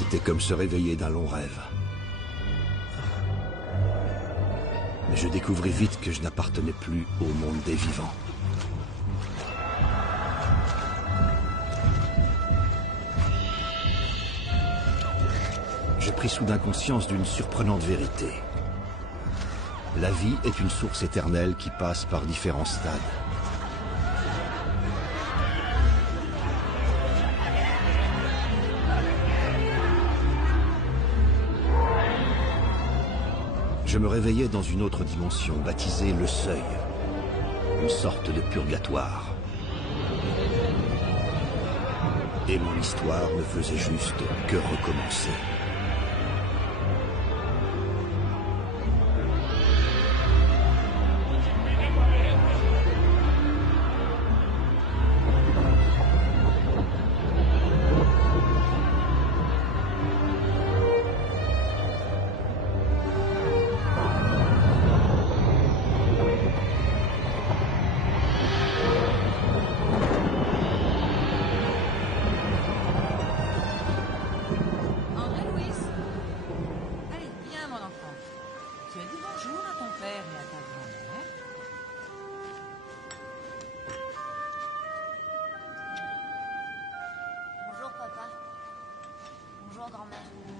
C'était comme se réveiller d'un long rêve. Mais je découvris vite que je n'appartenais plus au monde des vivants. Je pris soudain conscience d'une surprenante vérité. La vie est une source éternelle qui passe par différents stades. Je me réveillais dans une autre dimension, baptisée le Seuil, une sorte de purgatoire. Et mon histoire ne faisait juste que recommencer.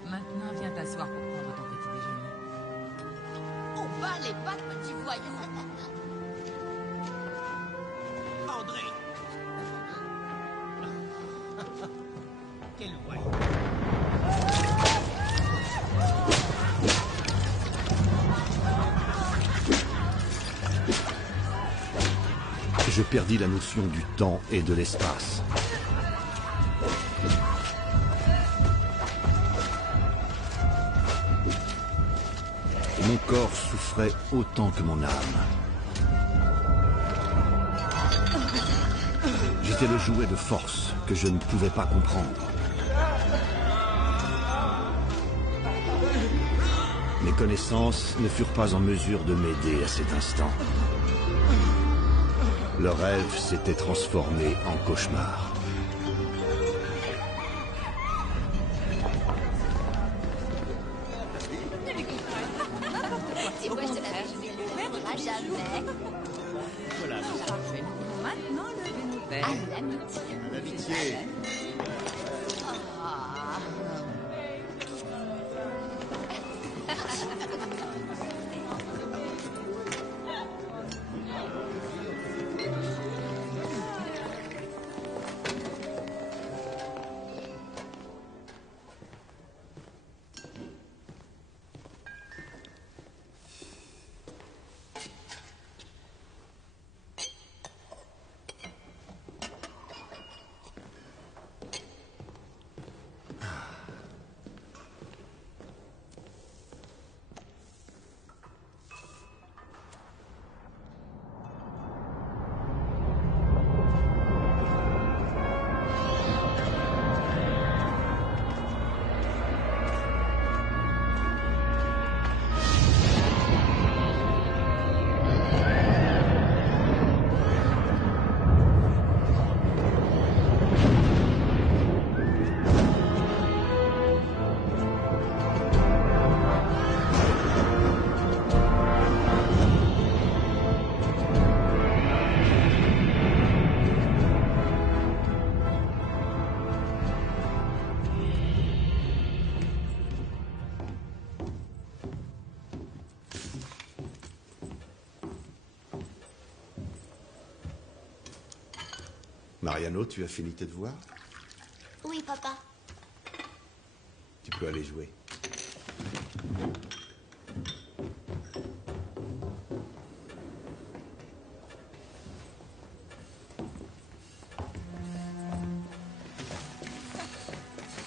Maintenant, viens t'asseoir pour prendre ton petit déjeuner. On bat les pattes, petit voyou. André. Quel voyou. Je perdis la notion du temps et de l'espace. Mon corps souffrait autant que mon âme. J'étais le jouet de force que je ne pouvais pas comprendre. Mes connaissances ne furent pas en mesure de m'aider à cet instant. Le rêve s'était transformé en cauchemar. Maintenant, levez-nous père. À l'amitié. À l'amitié. Mariano, tu as fini tes devoirs? Oui, papa. Tu peux aller jouer.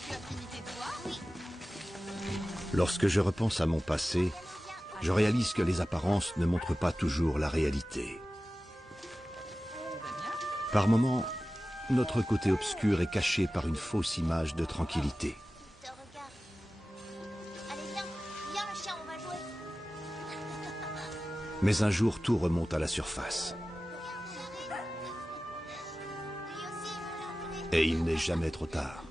Tu as fini tes devoirs? Oui. Lorsque je repense à mon passé, je réalise que les apparences ne montrent pas toujours la réalité. Par moments, notre côté obscur est caché par une fausse image de tranquillité. Te regarde. Allez, viens. Viens, le chien, on va jouer. Mais un jour, tout remonte à la surface. Lui aussi, venez. Et il n'est jamais trop tard.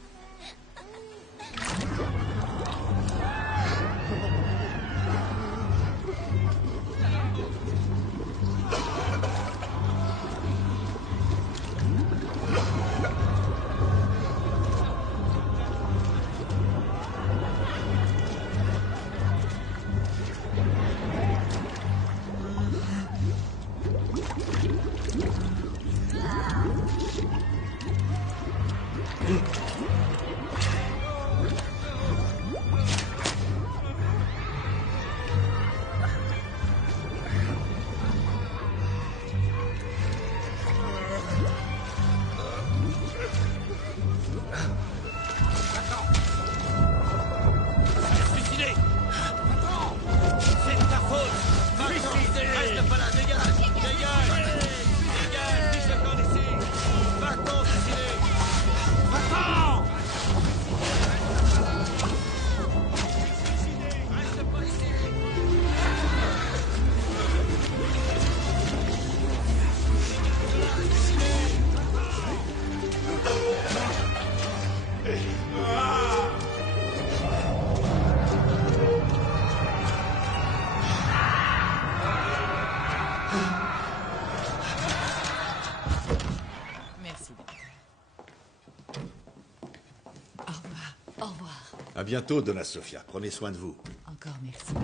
bientôt, Donna Sofia. Prenez soin de vous. Encore merci.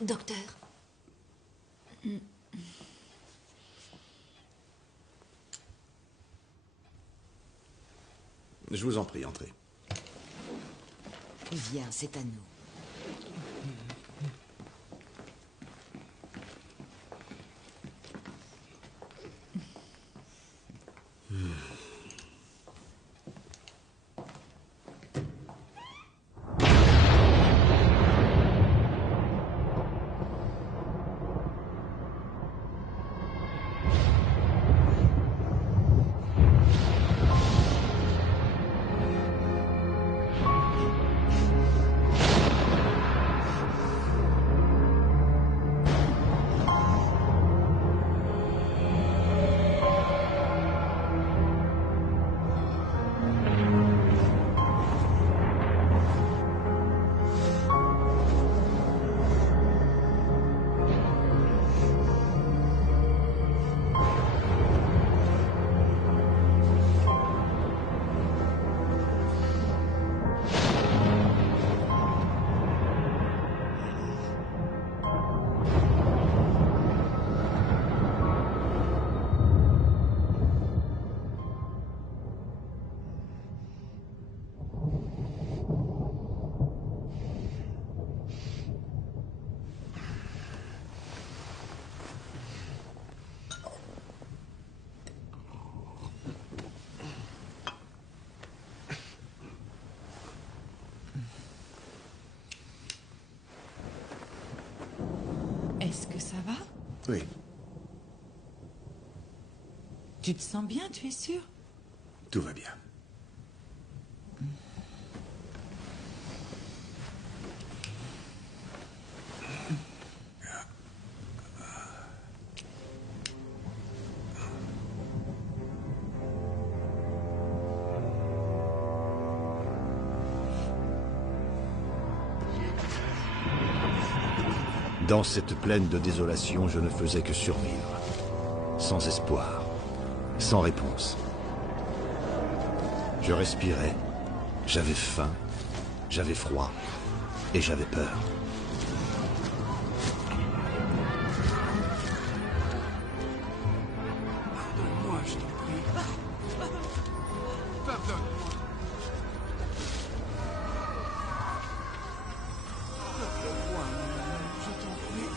Docteur. Je vous en prie, entrez. Viens, c'est à nous. Est-ce que ça va? Oui, Tu te sens bien, tu es sûr? tout va bien. Dans cette plaine de désolation, je ne faisais que survivre. Sans espoir, sans réponse. Je respirais, j'avais faim, j'avais froid et j'avais peur. Pardonne-moi, je t'en prie. Pardonne-moi. Pardonne-moi, je t'en prie.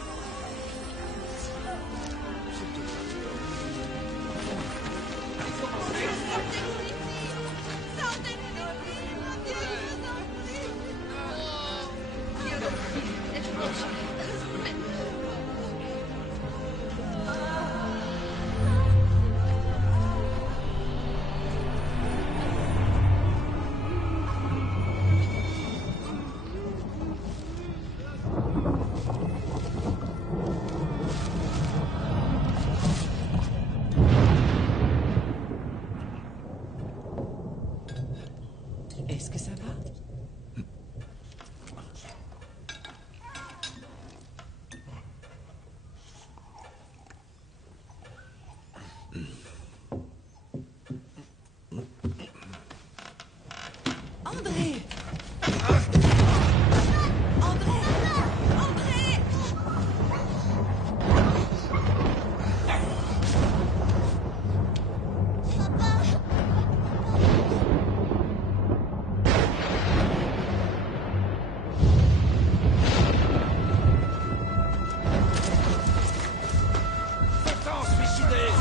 Je te Est-ce que ça va? André! André! André! Va-t'en, suicider!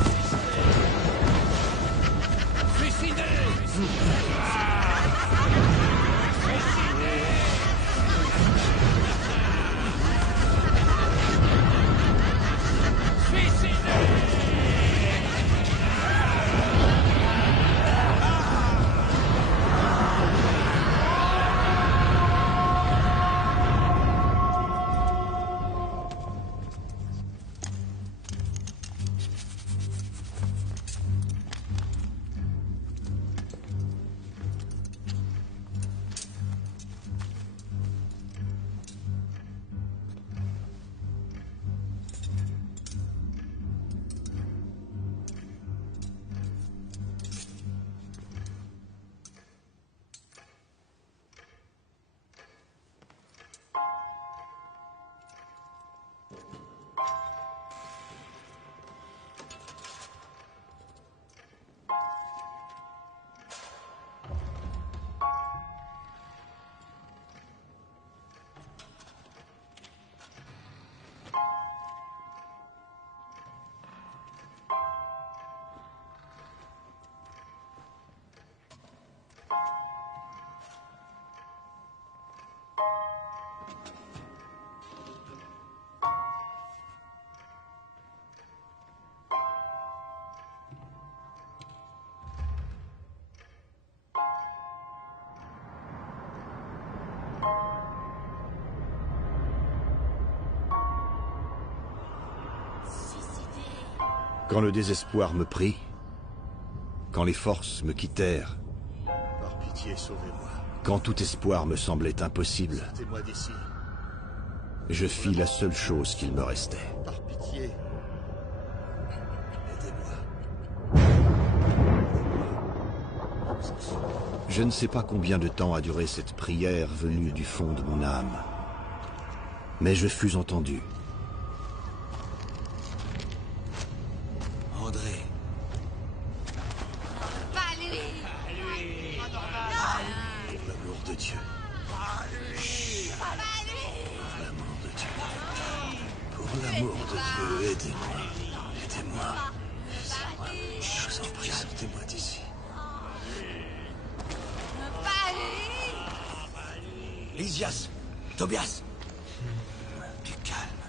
Suicider! Quand le désespoir me prit, quand les forces me quittèrent, Par pitié, sauvez-moi. quand tout espoir me semblait impossible, Sortez-moi d'ici. je fis la seule chose qu'il me restait. Par pitié. Aidez-moi. Je ne sais pas combien de temps a duré cette prière venue du fond de mon âme, mais je fus entendu. André. Pas lui. Pour l'amour de Dieu. Pour l'amour de Dieu. Pour l'amour de Dieu, aidez-moi. Aidez-moi. Je vous en prie, sortez-moi d'ici. Pas lui. Lysias. Tobias. Du calme.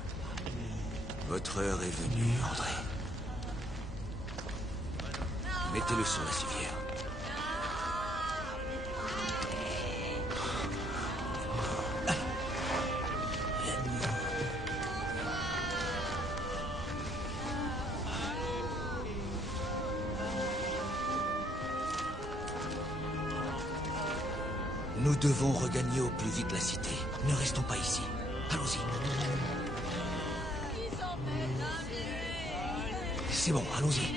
Votre heure est venue, André. Mettez-le sur la civière. Nous devons regagner au plus vite la cité. Ne restons pas ici. Allons-y. C'est bon, allons-y.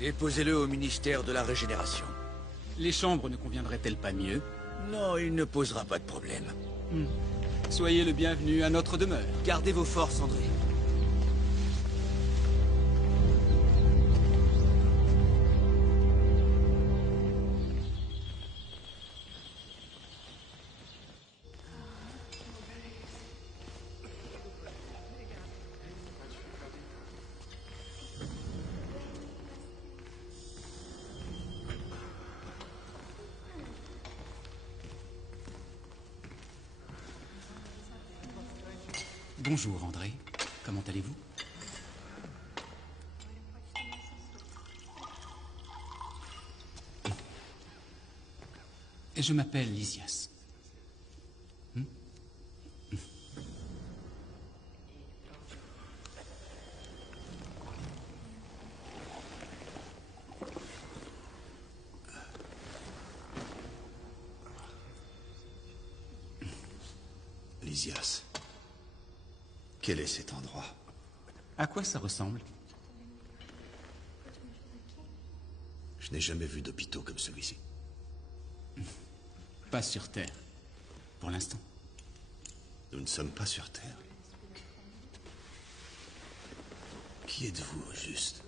Déposez-le au ministère de la Régénération. Les chambres ne conviendraient-elles pas mieux? Non, il ne posera pas de problème. Soyez le bienvenu à notre demeure. Gardez vos forces, André. Bonjour, André. Comment allez-vous? Je m'appelle Lysias. Lysias. Quel est cet endroit? À quoi ça ressemble? Je n'ai jamais vu d'hôpitaux comme celui-ci. Pas sur Terre. Pour l'instant. Nous ne sommes pas sur Terre. Qui êtes-vous, au juste?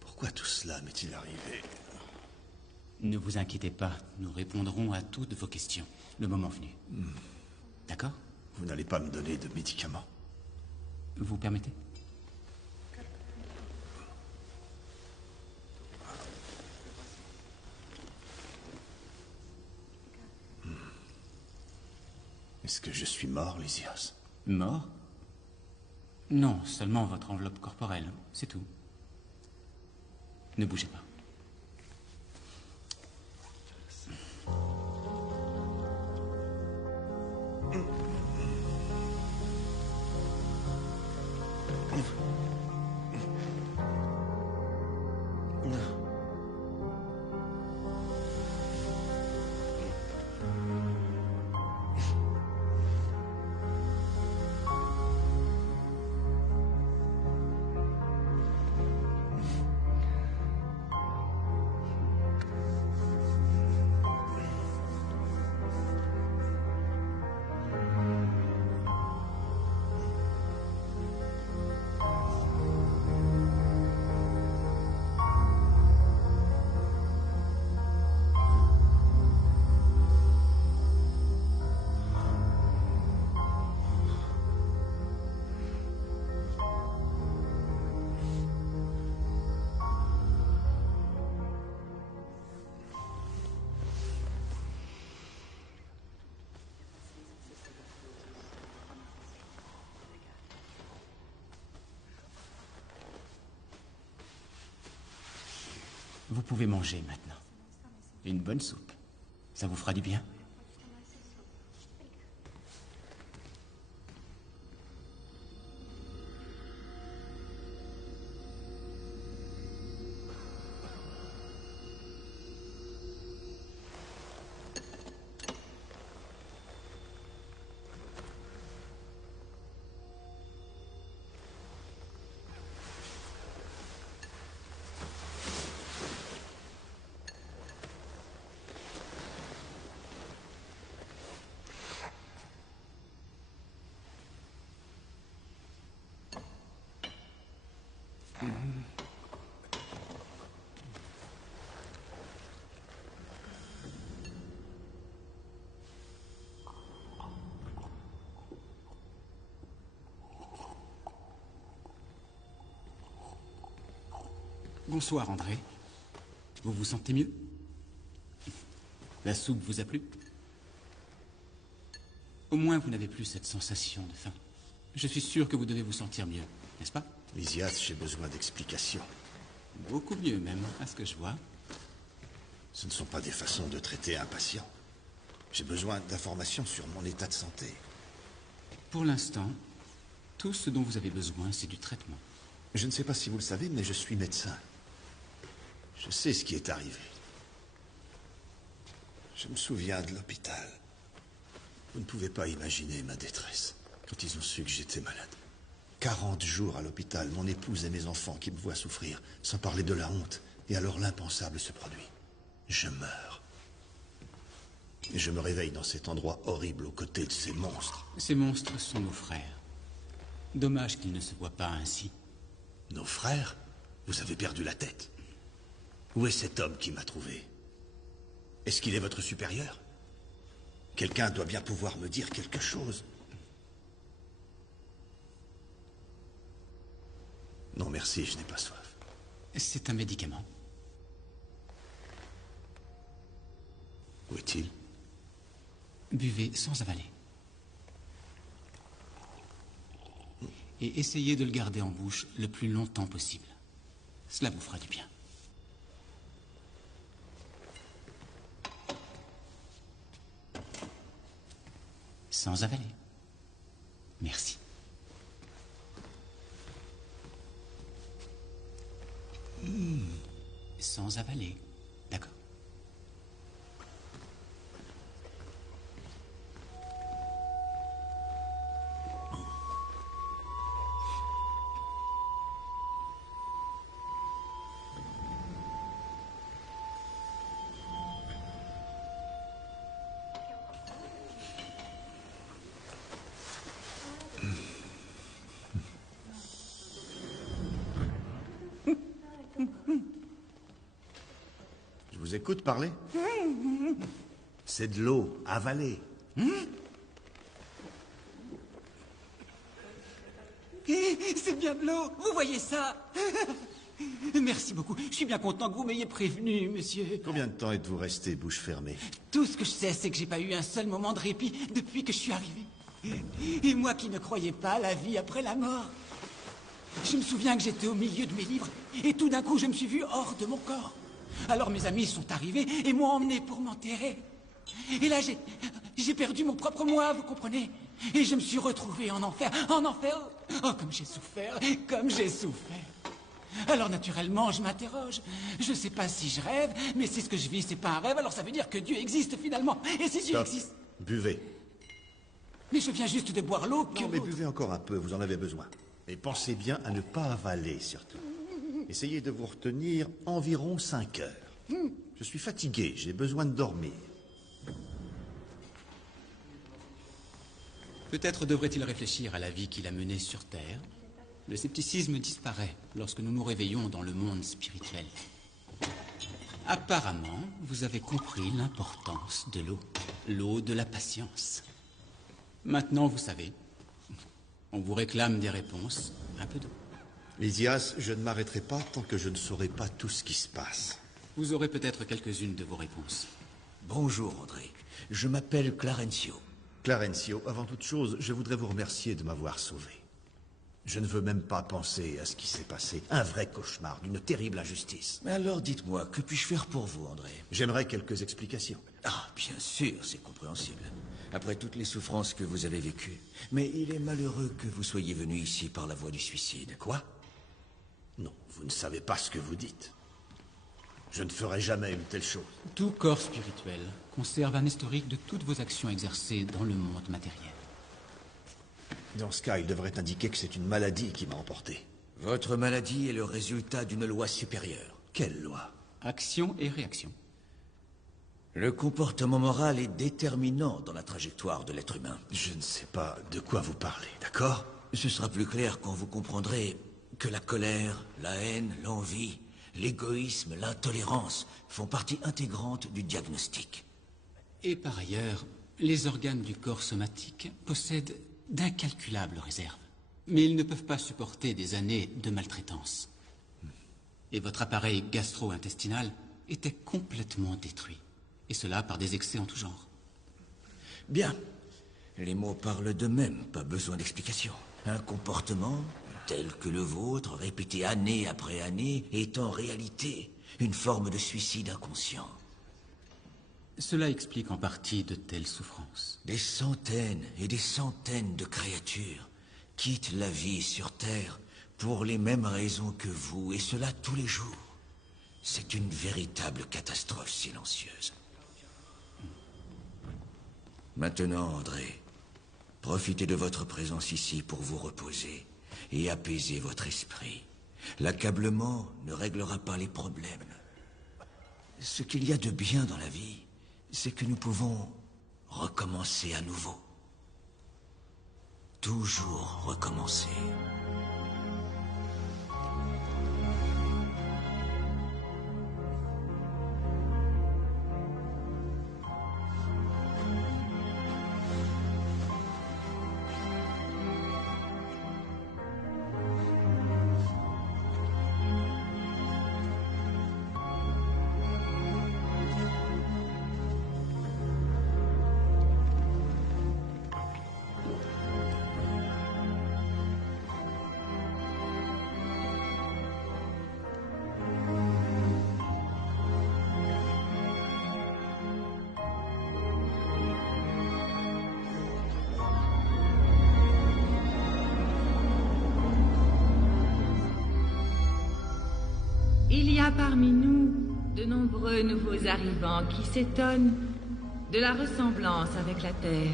Pourquoi tout cela m'est-il arrivé? Ne vous inquiétez pas, nous répondrons à toutes vos questions, le moment venu. D'accord? Vous n'allez pas me donner de médicaments? Vous permettez? Est-ce que je suis mort, Lysias? Mort? Non, seulement votre enveloppe corporelle, c'est tout. Ne bougez pas. Vous pouvez manger maintenant. Une bonne soupe. Ça vous fera du bien. Bonsoir, André. Vous vous sentez mieux? La soupe vous a plu? Au moins, vous n'avez plus cette sensation de faim. Je suis sûr que vous devez vous sentir mieux, n'est-ce pas? Lysias, j'ai besoin d'explications. Beaucoup mieux, même, à ce que je vois. Ce ne sont pas des façons de traiter un patient. J'ai besoin d'informations sur mon état de santé. Pour l'instant, tout ce dont vous avez besoin, c'est du traitement. Je ne sais pas si vous le savez, mais je suis médecin. Je sais ce qui est arrivé. Je me souviens de l'hôpital. Vous ne pouvez pas imaginer ma détresse quand ils ont su que j'étais malade. 40 jours à l'hôpital, mon épouse et mes enfants qui me voient souffrir, sans parler de la honte. Et alors l'impensable se produit. Je meurs. Et je me réveille dans cet endroit horrible aux côtés de ces monstres. Ces monstres sont nos frères. Dommage qu'ils ne se voient pas ainsi. Nos frères? Vous avez perdu la tête. Où est cet homme qui m'a trouvé? Est-ce qu'il est votre supérieur? Quelqu'un doit bien pouvoir me dire quelque chose. Non, merci, je n'ai pas soif. C'est un médicament. Où est-il? Buvez sans avaler. Et essayez de le garder en bouche le plus longtemps possible. Cela vous fera du bien. Sans avaler. Merci. Sans avaler. D'accord. vous écoute parler. C'est de l'eau, avalée. C'est bien de l'eau, vous voyez ça? Merci beaucoup. Je suis bien content que vous m'ayez prévenu, monsieur. Combien de temps êtes-vous resté bouche fermée? Tout ce que je sais, c'est que j'ai pas eu un seul moment de répit depuis que je suis arrivé. Et moi qui ne croyais pas à la vie après la mort. Je me souviens que j'étais au milieu de mes livres, et tout d'un coup, je me suis vu hors de mon corps. Alors mes amis sont arrivés et m'ont emmené pour m'enterrer. Et là, j'ai perdu mon propre moi, vous comprenez? Et je me suis retrouvé en enfer, en enfer. Oh, comme j'ai souffert, comme j'ai souffert. Alors naturellement, je m'interroge. Je sais pas si je rêve, mais si ce que je vis, c'est pas un rêve, alors ça veut dire que Dieu existe finalement. Et si Dieu Stop. existe... Buvez. Mais je viens juste de boire l'eau que Non, mais l'autre- buvez encore un peu, vous en avez besoin. Et pensez bien à ne pas avaler, surtout. Essayez de vous retenir environ 5 heures. Je suis fatigué, j'ai besoin de dormir. Peut-être devrait-il réfléchir à la vie qu'il a menée sur Terre. Le scepticisme disparaît lorsque nous nous réveillons dans le monde spirituel. Apparemment, vous avez compris l'importance de l'eau. L'eau de la patience. Maintenant, vous savez. On vous réclame des réponses. Un peu d'eau. Lysias, je ne m'arrêterai pas tant que je ne saurai pas tout ce qui se passe. Vous aurez peut-être quelques-unes de vos réponses. Bonjour, André. Je m'appelle Clarencio. Clarencio, avant toute chose, je voudrais vous remercier de m'avoir sauvé. Je ne veux même pas penser à ce qui s'est passé. Un vrai cauchemar, d'une terrible injustice. Mais alors, dites-moi, que puis-je faire pour vous, André? J'aimerais quelques explications. Ah, bien sûr, c'est compréhensible. Après toutes les souffrances que vous avez vécues. Mais il est malheureux que vous soyez venu ici par la voie du suicide. Quoi? Non, vous ne savez pas ce que vous dites. Je ne ferai jamais une telle chose. Tout corps spirituel conserve un historique de toutes vos actions exercées dans le monde matériel. Dans ce cas, il devrait indiquer que c'est une maladie qui m'a emporté. Votre maladie est le résultat d'une loi supérieure. Quelle loi? Action et réaction. Le comportement moral est déterminant dans la trajectoire de l'être humain. Je ne sais pas de quoi vous parlez, d'accord? Ce sera plus clair quand vous comprendrez que la colère, la haine, l'envie, l'égoïsme, l'intolérance font partie intégrante du diagnostic. Et par ailleurs, les organes du corps somatique possèdent d'incalculables réserves. Mais ils ne peuvent pas supporter des années de maltraitance. Et votre appareil gastro-intestinal était complètement détruit. Et cela par des excès en tout genre. Bien. Les mots parlent d'eux-mêmes, pas besoin d'explication. Un comportement tel que le vôtre, répété année après année, est en réalité une forme de suicide inconscient. Cela explique en partie de telles souffrances. Des centaines et des centaines de créatures quittent la vie sur Terre pour les mêmes raisons que vous, et cela tous les jours. C'est une véritable catastrophe silencieuse. Maintenant, André, profitez de votre présence ici pour vous reposer et apaiser votre esprit. L'accablement ne réglera pas les problèmes. Ce qu'il y a de bien dans la vie, c'est que nous pouvons recommencer à nouveau. Toujours recommencer. Il y a parmi nous de nombreux nouveaux arrivants qui s'étonnent de la ressemblance avec la Terre.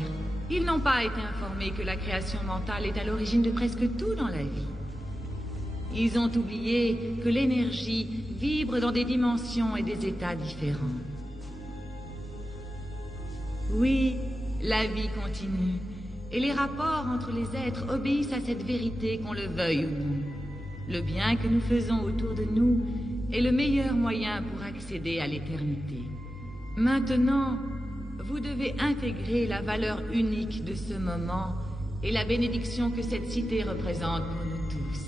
Ils n'ont pas été informés que la création mentale est à l'origine de presque tout dans la vie. Ils ont oublié que l'énergie vibre dans des dimensions et des états différents. Oui, la vie continue, et les rapports entre les êtres obéissent à cette vérité qu'on le veuille ou non. Le bien que nous faisons autour de nous est le meilleur moyen pour accéder à l'éternité. Maintenant, vous devez intégrer la valeur unique de ce moment et la bénédiction que cette cité représente pour nous tous.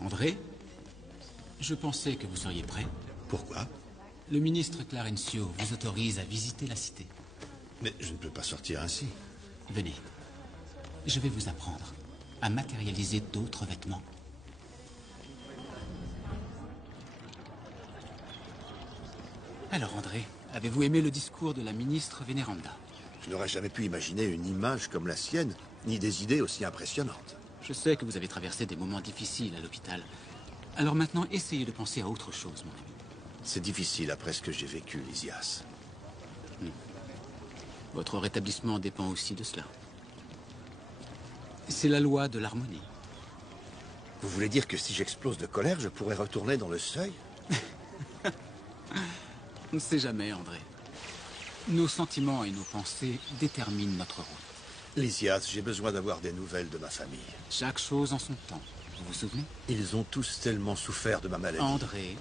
André, je pensais que vous seriez prêt. Pourquoi? Le ministre Clarencio vous autorise à visiter la cité. Mais je ne peux pas sortir ainsi. Venez. Je vais vous apprendre à matérialiser d'autres vêtements. Alors, André, avez-vous aimé le discours de la ministre Vénéranda? Je n'aurais jamais pu imaginer une image comme la sienne, ni des idées aussi impressionnantes. Je sais que vous avez traversé des moments difficiles à l'hôpital. Alors maintenant, essayez de penser à autre chose, mon ami. C'est difficile après ce que j'ai vécu, Lysias. Votre rétablissement dépend aussi de cela. C'est la loi de l'harmonie. Vous voulez dire que si j'explose de colère, je pourrais retourner dans le seuil? On ne sait jamais, André. Nos sentiments et nos pensées déterminent notre route. Lysias, j'ai besoin d'avoir des nouvelles de ma famille. Chaque chose en son temps. Vous vous souvenez? Ils ont tous tellement souffert de ma maladie. André,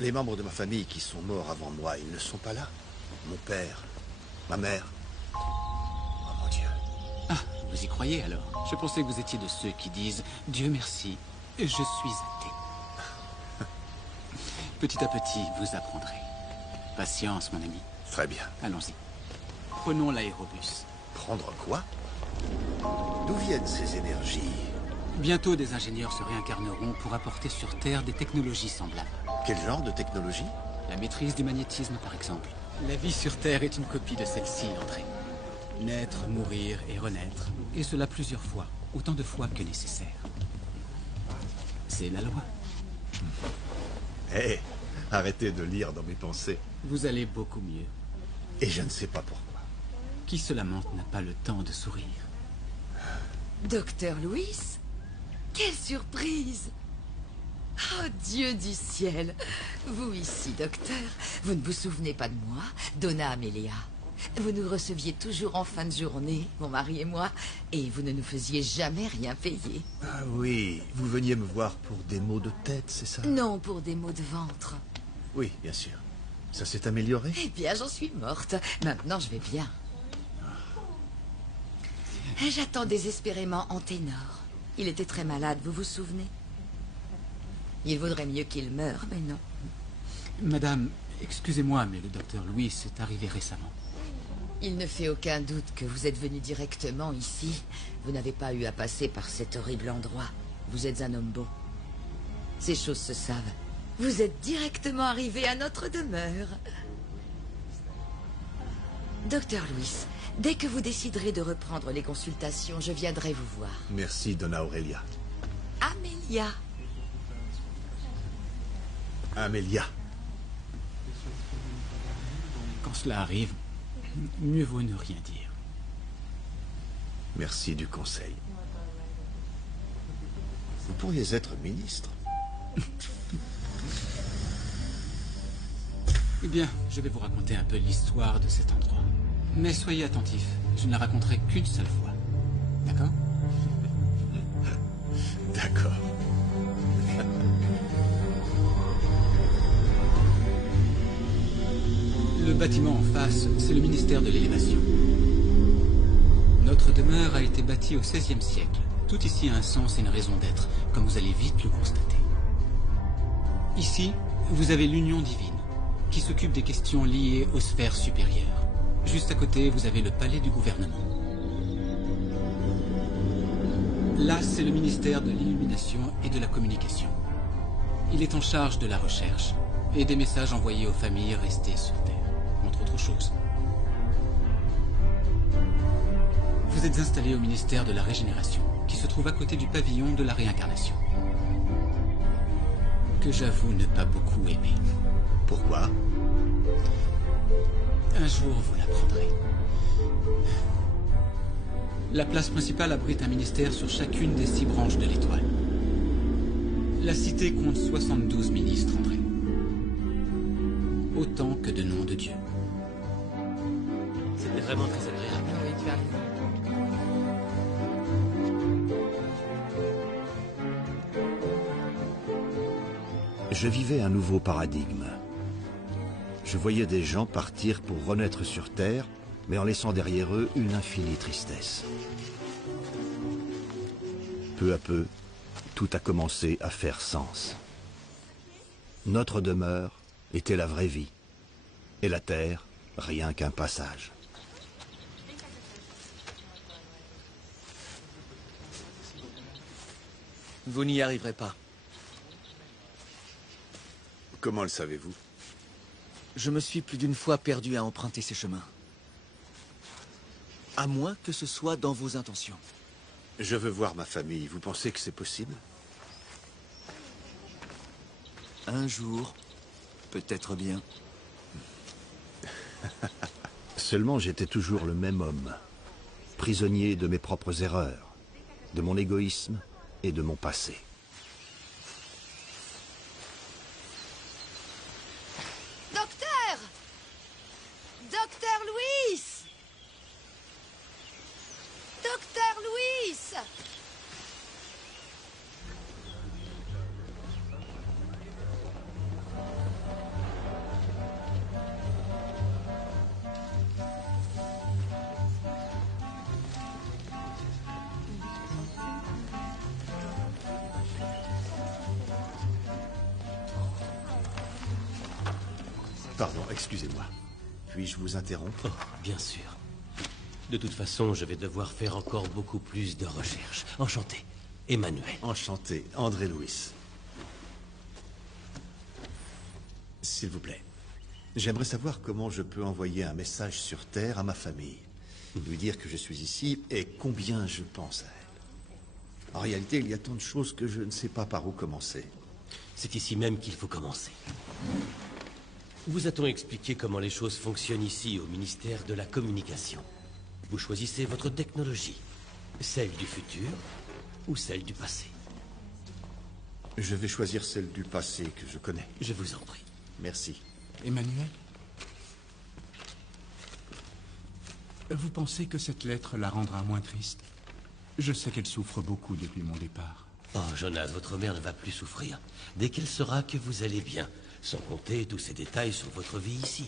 Les membres de ma famille qui sont morts avant moi, ils ne sont pas là. Mon père, ma mère. Oh mon Dieu. ah, vous y croyez alors? Je pensais que vous étiez de ceux qui disent « Dieu merci, je suis athée ». Petit à petit, vous apprendrez. Patience, mon ami. Très bien. Allons-y. Prenons l'aérobus. Prendre quoi? D'où viennent ces énergies? Bientôt, des ingénieurs se réincarneront pour apporter sur Terre des technologies semblables. Quel genre de technologie? La maîtrise du magnétisme, par exemple. La vie sur Terre est une copie de celle-ci, André. Naître, mourir et renaître. Et cela plusieurs fois. Autant de fois que nécessaire. C'est la loi. Hé, arrêtez de lire dans mes pensées. Vous allez beaucoup mieux. Et je ne sais pas pourquoi. Qui se lamente n'a pas le temps de sourire. Docteur Louis? Quelle surprise! Oh, Dieu du ciel! Vous ici, docteur, vous ne vous souvenez pas de moi, Donna Amelia. Vous nous receviez toujours en fin de journée, mon mari et moi, et vous ne nous faisiez jamais rien payer. Ah oui, vous veniez me voir pour des maux de tête, c'est ça? Non, pour des maux de ventre. Oui, bien sûr. Ça s'est amélioré? Eh bien, j'en suis morte. Maintenant, je vais bien. J'attends désespérément Anténor. Il était très malade, vous vous souvenez? Il vaudrait mieux qu'il meure, mais non. Madame, excusez-moi, mais le docteur Louis est arrivé récemment. Il ne fait aucun doute que vous êtes venu directement ici. Vous n'avez pas eu à passer par cet horrible endroit. Vous êtes un homme bon. Ces choses se savent. Vous êtes directement arrivé à notre demeure. Docteur Louis, dès que vous déciderez de reprendre les consultations, je viendrai vous voir. Merci, Donna Aurelia. Amelia. Amelia. Quand cela arrive, mieux vaut ne rien dire. Merci du conseil. Vous pourriez être ministre. Eh bien, je vais vous raconter un peu l'histoire de cet endroit. Mais soyez attentifs, je ne la raconterai qu'une seule fois. D'accord? D'accord. Le bâtiment en face, c'est le ministère de l'élévation. Notre demeure a été bâtie au XVIe siècle. Tout ici a un sens et une raison d'être, comme vous allez vite le constater. Ici, vous avez l'Union divine, qui s'occupe des questions liées aux sphères supérieures. Juste à côté, vous avez le palais du gouvernement. Là, c'est le ministère de l'illumination et de la communication. Il est en charge de la recherche et des messages envoyés aux familles restées sur Terre, entre autres choses. Vous êtes installé au ministère de la Régénération, qui se trouve à côté du pavillon de la réincarnation. Que j'avoue ne pas beaucoup aimer. Pourquoi? Un jour, vous l'apprendrez. La place principale abrite un ministère sur chacune des 6 branches de l'étoile. La cité compte 72 ministres, André. autant que de nom de Dieu. C'était vraiment très agréable. Oui, tu as raison. Je vivais un nouveau paradigme. Je voyais des gens partir pour renaître sur Terre, mais en laissant derrière eux une infinie tristesse. Peu à peu, tout a commencé à faire sens. Notre demeure était la vraie vie, et la Terre, rien qu'un passage. Vous n'y arriverez pas. Comment le savez-vous? Je me suis plus d'une fois perdu à emprunter ces chemins. À moins que ce soit dans vos intentions. Je veux voir ma famille. Vous pensez que c'est possible? Un jour, peut-être bien. Seulement j'étais toujours le même homme, prisonnier de mes propres erreurs, de mon égoïsme et de mon passé. Docteur! Docteur Louis! Docteur Louis! Pardon, excusez-moi. Puis-je vous interrompre? Oh, bien sûr. De toute façon, je vais devoir faire encore beaucoup plus de recherches. Enchanté. Emmanuel. Enchanté, André Louis. S'il vous plaît, j'aimerais savoir comment je peux envoyer un message sur Terre à ma famille. Lui dire que je suis ici et combien je pense à elle. En réalité, il y a tant de choses que je ne sais pas par où commencer. C'est ici même qu'il faut commencer. Vous a-t-on expliqué comment les choses fonctionnent ici au ministère de la Communication? Vous choisissez votre technologie, celle du futur ou celle du passé? Je vais choisir celle du passé que je connais. Je vous en prie. Merci. Emmanuel? Vous pensez que cette lettre la rendra moins triste? Je sais qu'elle souffre beaucoup depuis mon départ. Oh, Jonas, votre mère ne va plus souffrir. Dès qu'elle saura que vous allez bien, sans compter tous ces détails sur votre vie ici.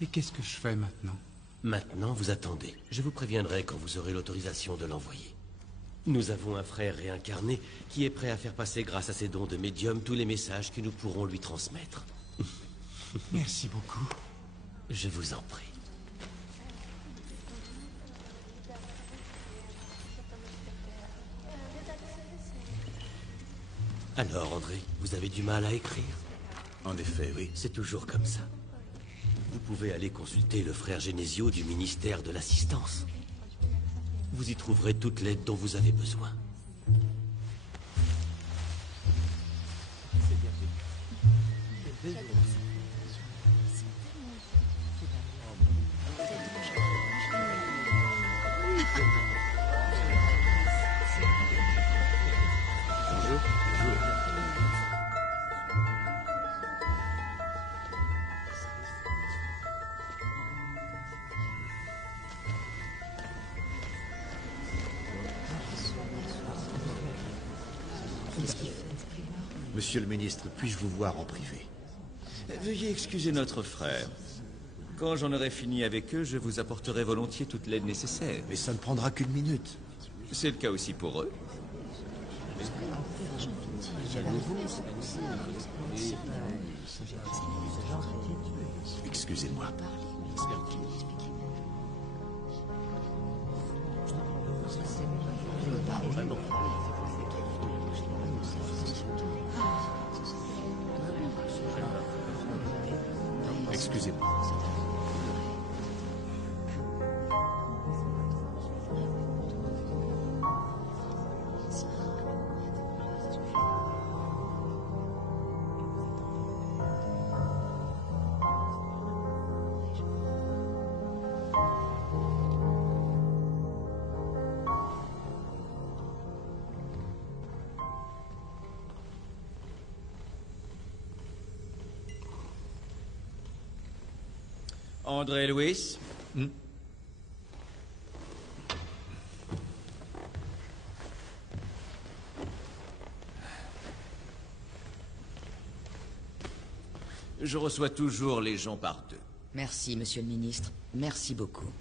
Et qu'est-ce que je fais maintenant? Maintenant, vous attendez. Je vous préviendrai quand vous aurez l'autorisation de l'envoyer. Nous avons un frère réincarné qui est prêt à faire passer grâce à ses dons de médium tous les messages que nous pourrons lui transmettre. Merci beaucoup. Je vous en prie. Alors, André, vous avez du mal à écrire? En effet, oui. C'est toujours comme ça. Vous pouvez aller consulter le frère Genesio du ministère de l'Assistance. Vous y trouverez toute l'aide dont vous avez besoin. Monsieur le ministre, puis-je vous voir en privé? Veuillez excuser notre frère. Quand j'en aurai fini avec eux, je vous apporterai volontiers toute l'aide nécessaire. Mais ça ne prendra qu'une minute. C'est le cas aussi pour eux. Excusez-moi. Excusez-moi. André Louis. Je reçois toujours les gens par deux. Merci, monsieur le ministre. Merci beaucoup.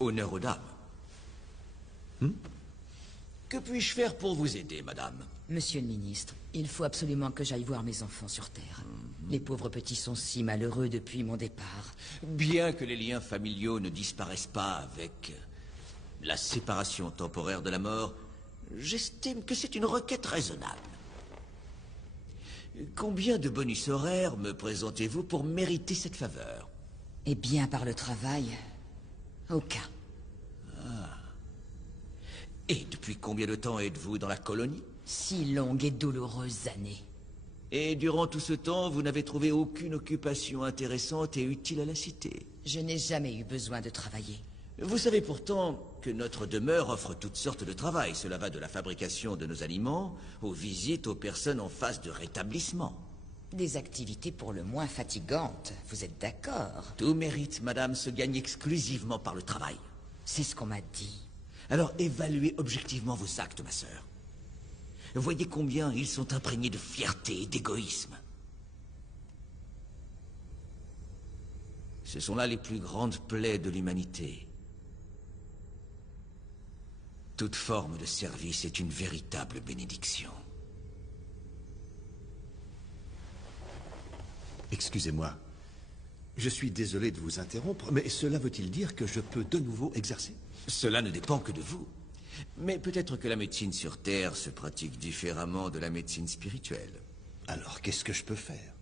Honneur aux dames. Que puis-je faire pour vous aider, madame? Monsieur le ministre, il faut absolument que j'aille voir mes enfants sur Terre. Les pauvres petits sont si malheureux depuis mon départ. Bien que les liens familiaux ne disparaissent pas avec la séparation temporaire de la mort, j'estime que c'est une requête raisonnable. Combien de bonus horaires me présentez-vous pour mériter cette faveur? Eh bien, par le travail, aucun. Et depuis combien de temps êtes-vous dans la colonie? 6 longues et douloureuses années. Et durant tout ce temps, vous n'avez trouvé aucune occupation intéressante et utile à la cité? Je n'ai jamais eu besoin de travailler. Vous savez pourtant que notre demeure offre toutes sortes de travail. Cela va de la fabrication de nos aliments aux visites aux personnes en phase de rétablissement. Des activités pour le moins fatigantes, vous êtes d'accord? Tout mérite, madame, se gagne exclusivement par le travail. C'est ce qu'on m'a dit. Alors évaluez objectivement vos actes, ma sœur. Voyez combien ils sont imprégnés de fierté et d'égoïsme. Ce sont là les plus grandes plaies de l'humanité. Toute forme de service est une véritable bénédiction. Excusez-moi. Je suis désolé de vous interrompre, mais cela veut-il dire que je peux de nouveau exercer? Cela ne dépend que de vous. Mais peut-être que la médecine sur Terre se pratique différemment de la médecine spirituelle. Alors, qu'est-ce que je peux faire?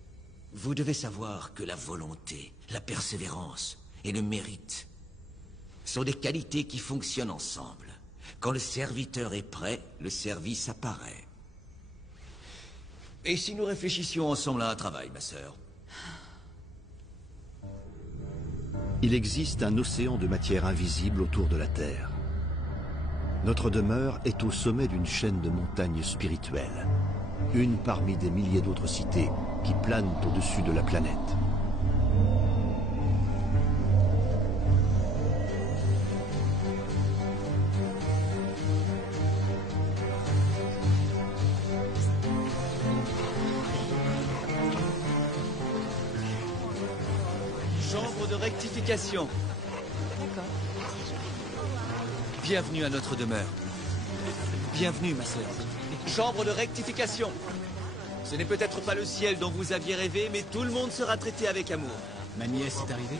Vous devez savoir que la volonté, la persévérance et le mérite sont des qualités qui fonctionnent ensemble. Quand le serviteur est prêt, le service apparaît. Et si nous réfléchissions ensemble à un travail, ma sœur? Il existe un océan de matière invisible autour de la Terre. Notre demeure est au sommet d'une chaîne de montagnes spirituelles, une parmi des milliers d'autres cités qui planent au-dessus de la planète. Chambre de rectification. D'accord. Bienvenue à notre demeure. Bienvenue, ma sœur. Chambre de rectification. Ce n'est peut-être pas le ciel dont vous aviez rêvé, mais tout le monde sera traité avec amour. Ma nièce est arrivée?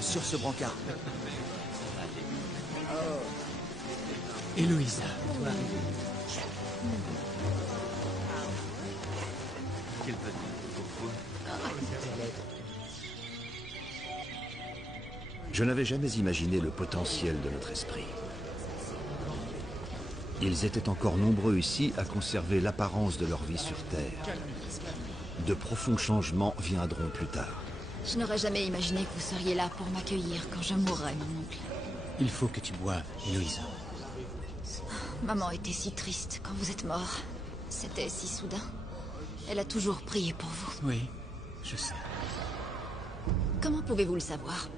Sur ce brancard. Héloïsa. Je n'avais jamais imaginé le potentiel de notre esprit. Ils étaient encore nombreux ici à conserver l'apparence de leur vie sur Terre. De profonds changements viendront plus tard. Je n'aurais jamais imaginé que vous seriez là pour m'accueillir quand je mourrais, mon oncle. Il faut que tu boives, Héloïsa. Maman était si triste quand vous êtes mort. C'était si soudain. Elle a toujours prié pour vous. Oui, je sais. Comment pouvez-vous le savoir?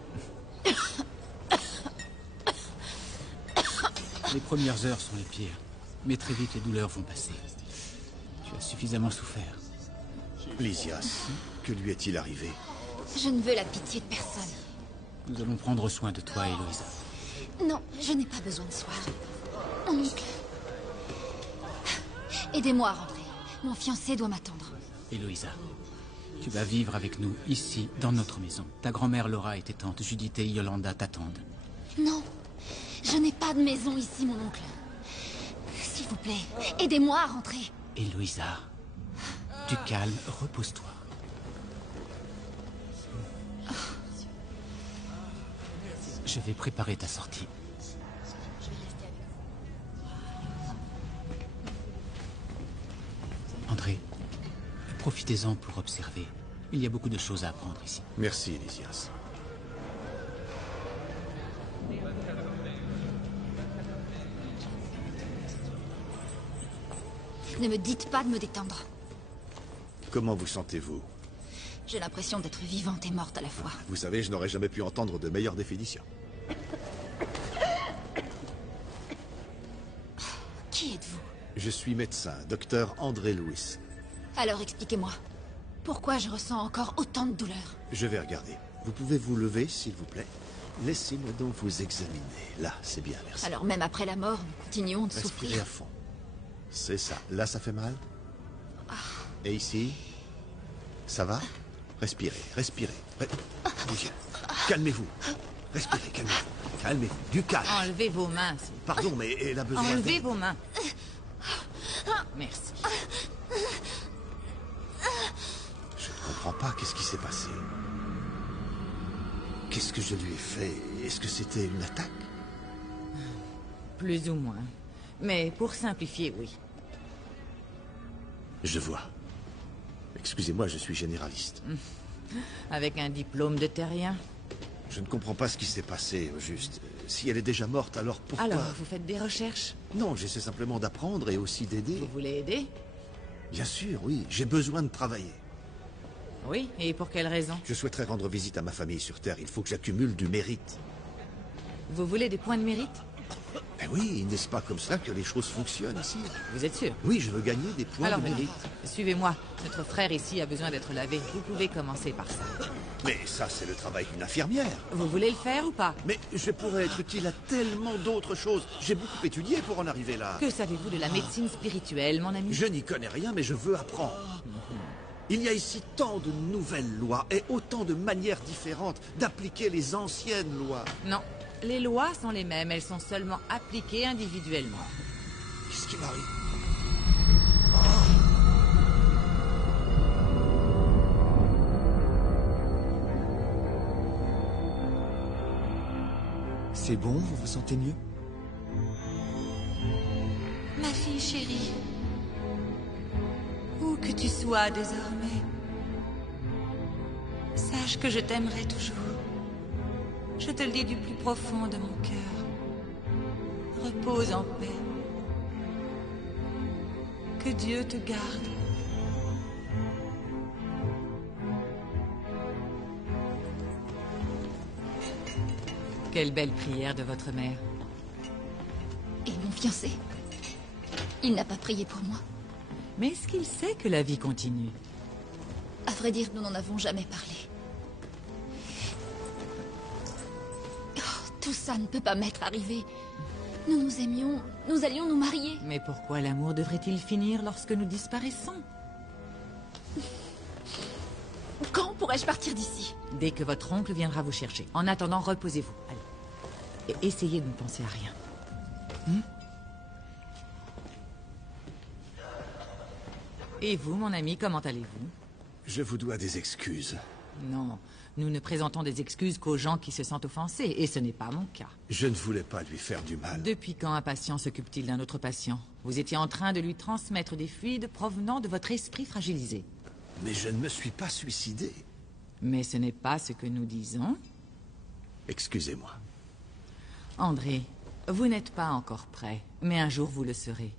Les premières heures sont les pires, mais très vite les douleurs vont passer. Tu as suffisamment souffert. Lysias, que lui est-il arrivé? Je ne veux la pitié de personne. Nous allons prendre soin de toi, Héloïsa. Non, je n'ai pas besoin de soin. Mon oncle. Aidez-moi à rentrer. Mon fiancé doit m'attendre. Héloïsa, tu vas vivre avec nous, ici, dans notre maison. Ta grand-mère Laura et tes tantes Judith et Yolanda t'attendent. Non, je n'ai pas de maison ici, mon oncle. S'il vous plaît, aidez-moi à rentrer. Héloïsa, du calme, repose-toi. Je vais préparer ta sortie. André, profitez-en pour observer. Il y a beaucoup de choses à apprendre ici. Merci, Lysias. Ne me dites pas de me détendre. Comment vous sentez-vous? J'ai l'impression d'être vivante et morte à la fois. Vous savez, je n'aurais jamais pu entendre de meilleure définition. Qui êtes-vous? Je suis médecin, docteur André Lewis. Alors expliquez-moi. Pourquoi je ressens encore autant de douleur? Je vais regarder. Vous pouvez vous lever, s'il vous plaît? Laissez-moi donc vous examiner. Là, c'est bien, merci. Alors même après la mort, nous continuons de Respirez souffrir. à fond. C'est ça. Là, ça fait mal? Et ici? Ça va? Respirez, respirez. Bougez. Calmez-vous. Respirez, calmez-vous. Calmez-vous. Du calme. Enlevez vos mains, s'il vous plaît. Pardon, mais elle a besoin Enlevez d'aide. vos mains. Merci. Je ne comprends pas. Qu'est-ce qui s'est passé? Qu'est-ce que je lui ai fait? Est-ce que c'était une attaque? Plus ou moins. Mais pour simplifier, oui. Je vois. Excusez-moi, je suis généraliste. Avec un diplôme de terrien. Je ne comprends pas ce qui s'est passé, au juste. Si elle est déjà morte, alors pourquoi? Alors, vous faites des recherches? Non, j'essaie simplement d'apprendre et aussi d'aider. Vous voulez aider? Bien sûr, oui. J'ai besoin de travailler. Oui, et pour quelle raison? Je souhaiterais rendre visite à ma famille sur Terre. Il faut que j'accumule du mérite. Vous voulez des points de mérite? Ben oui, n'est-ce pas comme ça que les choses fonctionnent ici? Vous êtes sûr? Oui, je veux gagner des points Alors, de mérite. suivez-moi. Notre frère ici a besoin d'être lavé. Vous pouvez commencer par ça. Mais ça, c'est le travail d'une infirmière. Vous voulez le faire ou pas? Mais je pourrais être utile à tellement d'autres choses. J'ai beaucoup étudié pour en arriver là. Que savez-vous de la médecine spirituelle, mon ami? Je n'y connais rien, mais je veux apprendre. Il y a ici tant de nouvelles lois et autant de manières différentes d'appliquer les anciennes lois. Non. Les lois sont les mêmes, elles sont seulement appliquées individuellement. Qu'est-ce qui m'arrive? C'est bon, vous vous sentez mieux? Ma fille chérie, où que tu sois désormais, sache que je t'aimerai toujours. Je te le dis du plus profond de mon cœur. Repose en paix. Que Dieu te garde. Quelle belle prière de votre mère. Et mon fiancé? Il n'a pas prié pour moi. Mais est-ce qu'il sait que la vie continue? À vrai dire, nous n'en avons jamais parlé. Oh, tout ça ne peut pas m'être arrivé. Nous nous aimions, nous allions nous marier. Mais pourquoi l'amour devrait-il finir lorsque nous disparaissons? Quand pourrais-je partir d'ici? Dès que votre oncle viendra vous chercher. En attendant, reposez-vous. Allez. Et essayez de ne penser à rien. Et vous, mon ami, comment allez-vous? Je vous dois des excuses. Non, nous ne présentons des excuses qu'aux gens qui se sentent offensés, et ce n'est pas mon cas. Je ne voulais pas lui faire du mal. Depuis quand un patient s'occupe-t-il d'un autre patient? Vous étiez en train de lui transmettre des fluides provenant de votre esprit fragilisé. Mais je ne me suis pas suicidé. Mais ce n'est pas ce que nous disons. Excusez-moi. André, vous n'êtes pas encore prêt, mais un jour vous le serez.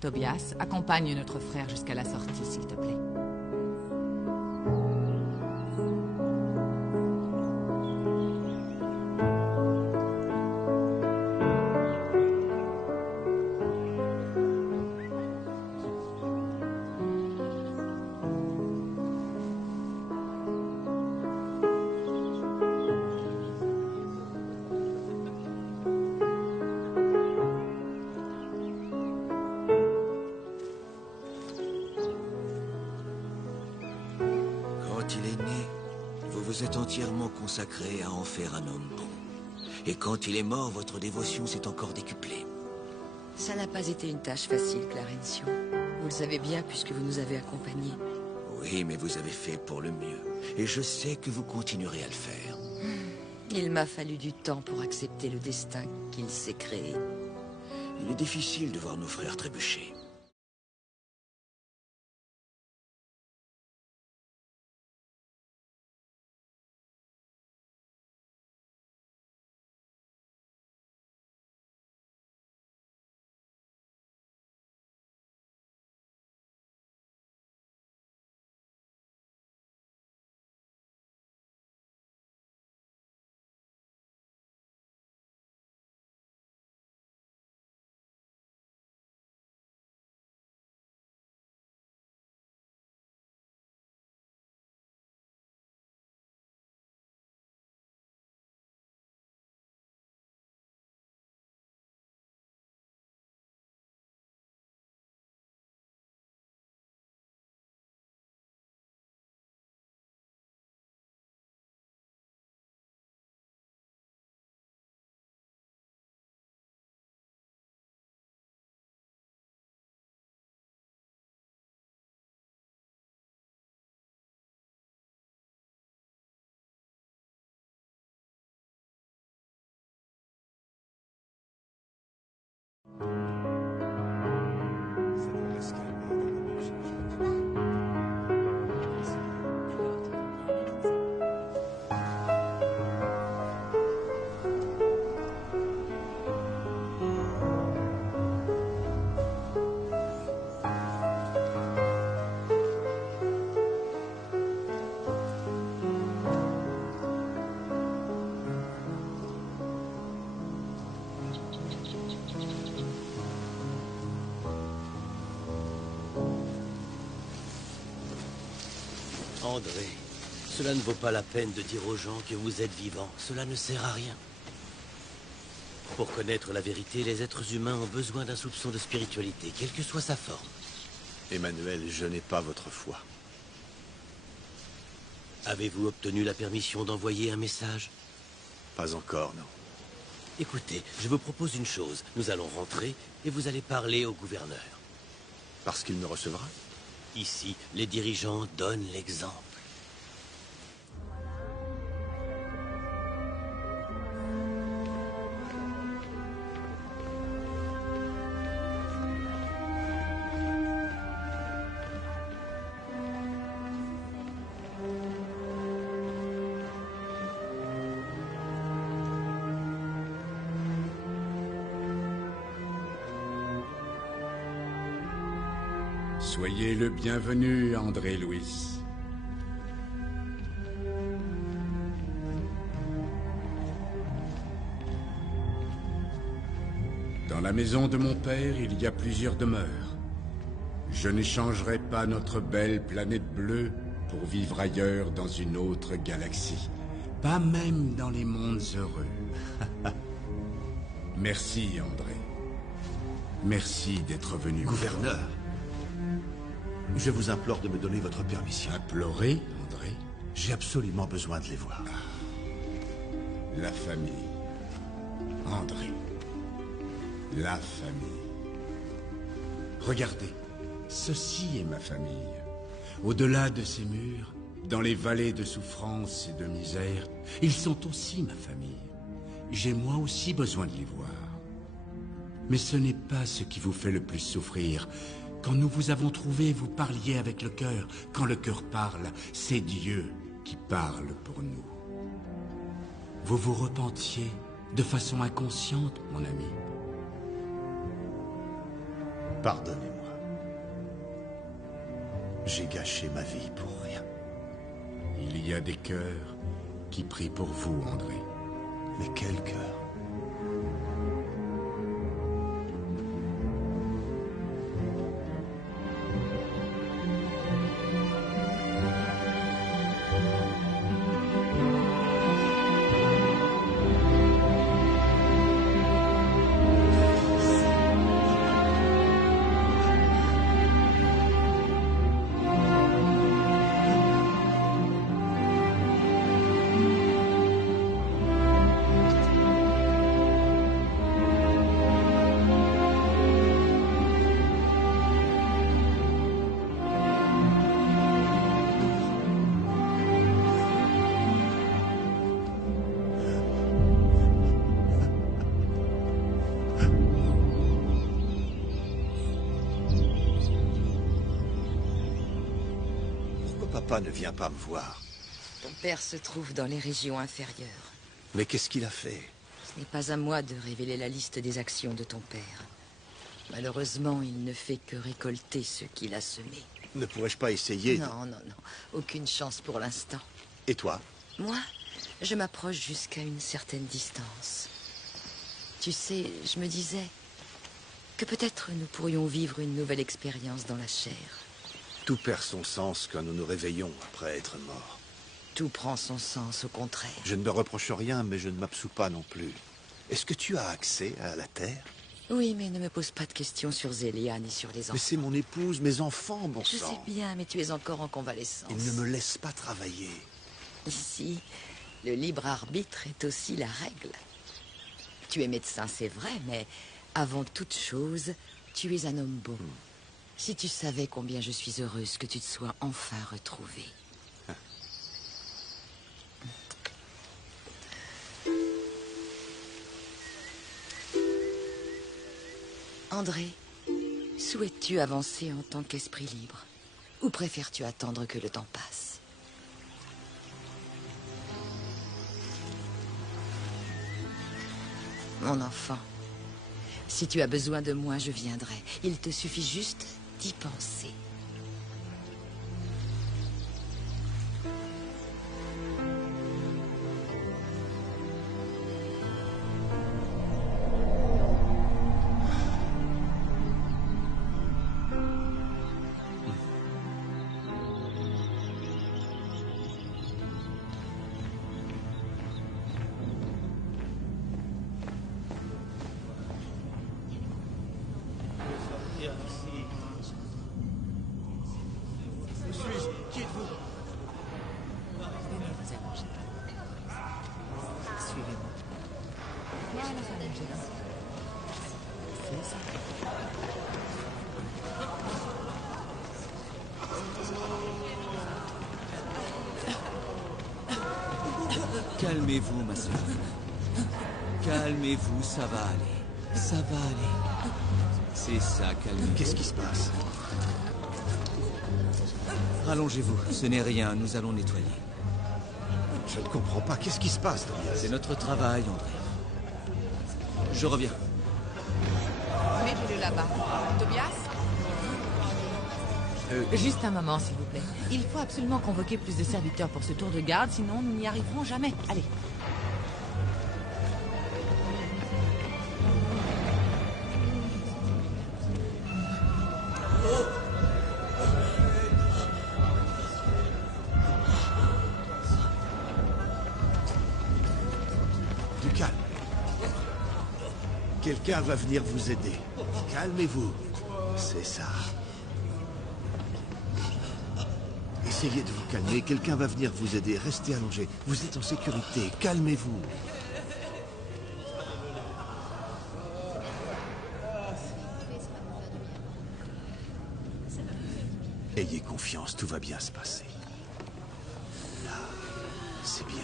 Tobias, accompagne notre frère jusqu'à la sortie, s'il te plaît. Quand il est né, vous vous êtes entièrement consacré à en faire un homme bon. Et quand il est mort, votre dévotion s'est encore décuplée. Ça n'a pas été une tâche facile, Clarencio. Vous le savez bien puisque vous nous avez accompagnés. Oui, mais vous avez fait pour le mieux. Et je sais que vous continuerez à le faire. Il m'a fallu du temps pour accepter le destin qu'il s'est créé. Il est difficile de voir nos frères trébucher. André, cela ne vaut pas la peine de dire aux gens que vous êtes vivant. Cela ne sert à rien. Pour connaître la vérité, les êtres humains ont besoin d'un soupçon de spiritualité, quelle que soit sa forme. Emmanuel, je n'ai pas votre foi. Avez-vous obtenu la permission d'envoyer un message? Pas encore, non. Écoutez, je vous propose une chose. Nous allons rentrer et vous allez parler au gouverneur. Parce qu'il me recevra? Ici, les dirigeants donnent l'exemple. Soyez le bienvenu, André Louis. Dans la maison de mon père, il y a plusieurs demeures. Je n'échangerai pas notre belle planète bleue pour vivre ailleurs dans une autre galaxie. Pas même dans les mondes heureux. Merci, André. Merci d'être venu. Gouverneur, je vous implore de me donner votre permission. Implorer, André? J'ai absolument besoin de les voir. La famille. André. La famille. Regardez, ceci est ma famille. Au-delà de ces murs, dans les vallées de souffrance et de misère, ils sont aussi ma famille. J'ai moi aussi besoin de les voir. Mais ce n'est pas ce qui vous fait le plus souffrir. Quand nous vous avons trouvé, vous parliez avec le cœur. Quand le cœur parle, c'est Dieu qui parle pour nous. Vous vous repentiez de façon inconsciente, mon ami. Pardonnez-moi. J'ai gâché ma vie pour rien. Il y a des cœurs qui prient pour vous, André. Mais quel cœur? Papa ne vient pas me voir. Ton père se trouve dans les régions inférieures. Mais qu'est-ce qu'il a fait? Ce n'est pas à moi de révéler la liste des actions de ton père. Malheureusement, il ne fait que récolter ce qu'il a semé. Ne pourrais-je pas essayer? Non, non, non. Aucune chance pour l'instant. Et toi? Moi, je m'approche jusqu'à une certaine distance. Tu sais, je me disais que peut-être nous pourrions vivre une nouvelle expérience dans la chair. Tout perd son sens quand nous nous réveillons après être morts. Tout prend son sens, au contraire. Je ne me reproche rien, mais je ne m'absous pas non plus. Est-ce que tu as accès à la Terre? Oui, mais ne me pose pas de questions sur Zélia ni sur les enfants. Mais c'est mon épouse, mes enfants, bon sang. Je sais bien, mais tu es encore en convalescence. Ils ne me laissent pas travailler. Ici, le libre arbitre est aussi la règle. Tu es médecin, c'est vrai, mais avant toute chose, tu es un homme beau. Si tu savais combien je suis heureuse que tu te sois enfin retrouvé. André, souhaites-tu avancer en tant qu'esprit libre? Ou préfères-tu attendre que le temps passe? Mon enfant, si tu as besoin de moi, je viendrai. Il te suffit juste d'y penser. Calmez-vous, ma sœur. Calmez-vous, ça va aller. Ça va aller. C'est ça, calmez-vous. Qu'est-ce qui se passe? Rallongez-vous. Ce n'est rien, nous allons nettoyer. Je ne comprends pas. Qu'est-ce qui se passe, Tobias? C'est notre travail, André. Je reviens. Mettez-le là-bas. Tobias? Juste un moment, s'il vous plaît. Il faut absolument convoquer plus de serviteurs pour ce tour de garde, sinon nous n'y arriverons jamais. Allez. Du calme. Quelqu'un va venir vous aider. Calmez-vous. C'est ça. Essayez de vous calmer. Quelqu'un va venir vous aider. Restez allongé. Vous êtes en sécurité. Calmez-vous. Ayez confiance. Tout va bien se passer. Là, c'est bien.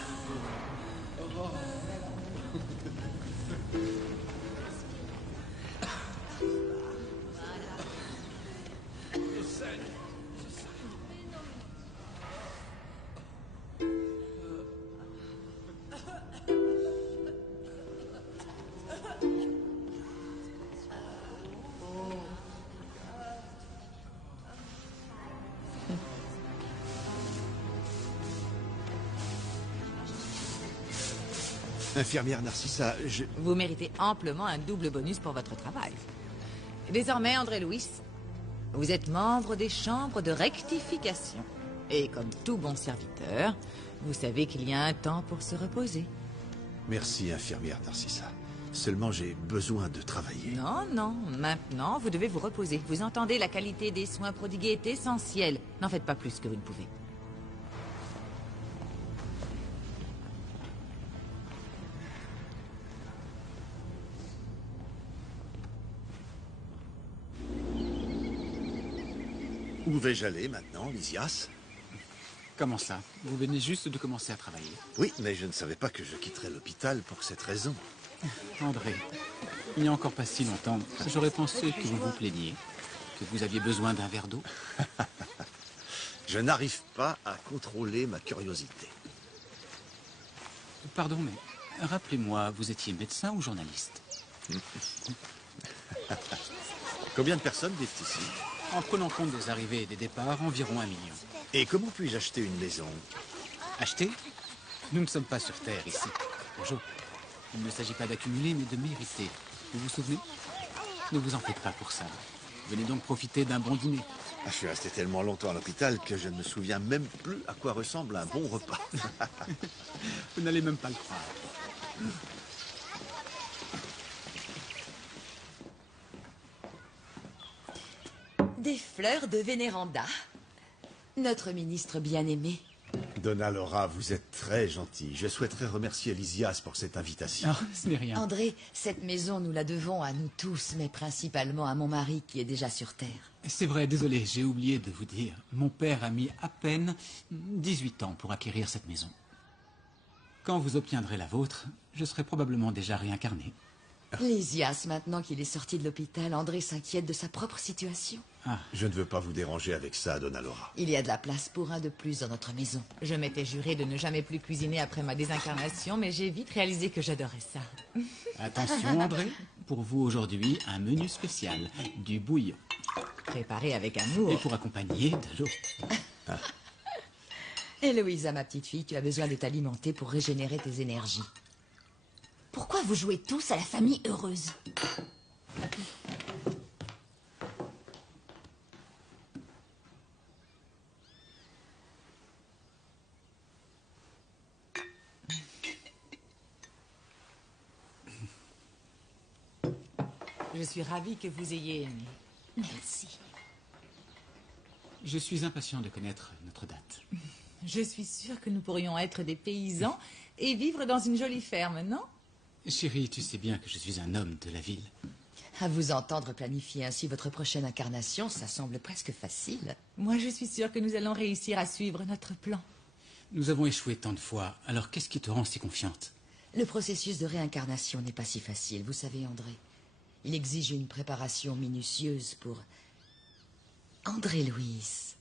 Infirmière Narcissa, Vous méritez amplement un double bonus pour votre travail. Désormais, André Louis, vous êtes membre des chambres de rectification. Et comme tout bon serviteur, vous savez qu'il y a un temps pour se reposer. Merci, infirmière Narcissa. Seulement, j'ai besoin de travailler. Non, non. Maintenant, vous devez vous reposer. Vous entendez, la qualité des soins prodigués est essentielle. N'en faites pas plus que vous ne pouvez. Où vais-je aller maintenant, Lysias? Comment ça? Vous venez juste de commencer à travailler. Oui, mais je ne savais pas que je quitterais l'hôpital pour cette raison. André, il n'y a encore pas si longtemps, j'aurais pensé que vous vous plaigniez, que vous aviez besoin d'un verre d'eau. Je n'arrive pas à contrôler ma curiosité. Pardon, mais rappelez-moi, vous étiez médecin ou journaliste? Combien de personnes vivent ici? En prenant compte des arrivées et des départs, environ 1 million. Et comment puis-je acheter une maison? Acheter? Nous ne sommes pas sur Terre ici. Bonjour. Il ne s'agit pas d'accumuler, mais de mériter. Vous vous souvenez? Ne vous en faites pas pour ça. Venez donc profiter d'un bon dîner. Je suis resté tellement longtemps à l'hôpital que je ne me souviens même plus à quoi ressemble un bon repas. Vous n'allez même pas le croire. Des fleurs de Vénéranda. Notre ministre bien-aimé. Donna Laura, vous êtes très gentil. Je souhaiterais remercier Lysias pour cette invitation. Ah, ce n'est rien. André, cette maison, nous la devons à nous tous, mais principalement à mon mari qui est déjà sur Terre. C'est vrai, désolé, j'ai oublié de vous dire. Mon père a mis à peine 18 ans pour acquérir cette maison. Quand vous obtiendrez la vôtre, je serai probablement déjà réincarné. Lysias, maintenant qu'il est sorti de l'hôpital, André s'inquiète de sa propre situation. Ah. Je ne veux pas vous déranger avec ça, Donna Laura. Il y a de la place pour un de plus dans notre maison. Je m'étais juré de ne jamais plus cuisiner après ma désincarnation, mais j'ai vite réalisé que j'adorais ça. Attention, André. Pour vous aujourd'hui, un menu spécial. Du bouillon. Préparé avec amour. Et pour accompagner, de l'eau. Et Louisa, ma petite fille, tu as besoin de t'alimenter pour régénérer tes énergies. Pourquoi vous jouez tous à la famille heureuse? Je suis ravie que vous ayez aimé. Merci. Je suis impatient de connaître notre date. Je suis sûre que nous pourrions être des paysans et vivre dans une jolie ferme, non? Chérie, tu sais bien que je suis un homme de la ville. À vous entendre planifier ainsi votre prochaine incarnation, ça semble presque facile. Moi, je suis sûre que nous allons réussir à suivre notre plan. Nous avons échoué tant de fois, alors qu'est-ce qui te rend si confiante? Le processus de réincarnation n'est pas si facile, vous savez, André. Il exige une préparation minutieuse pour... André Louis.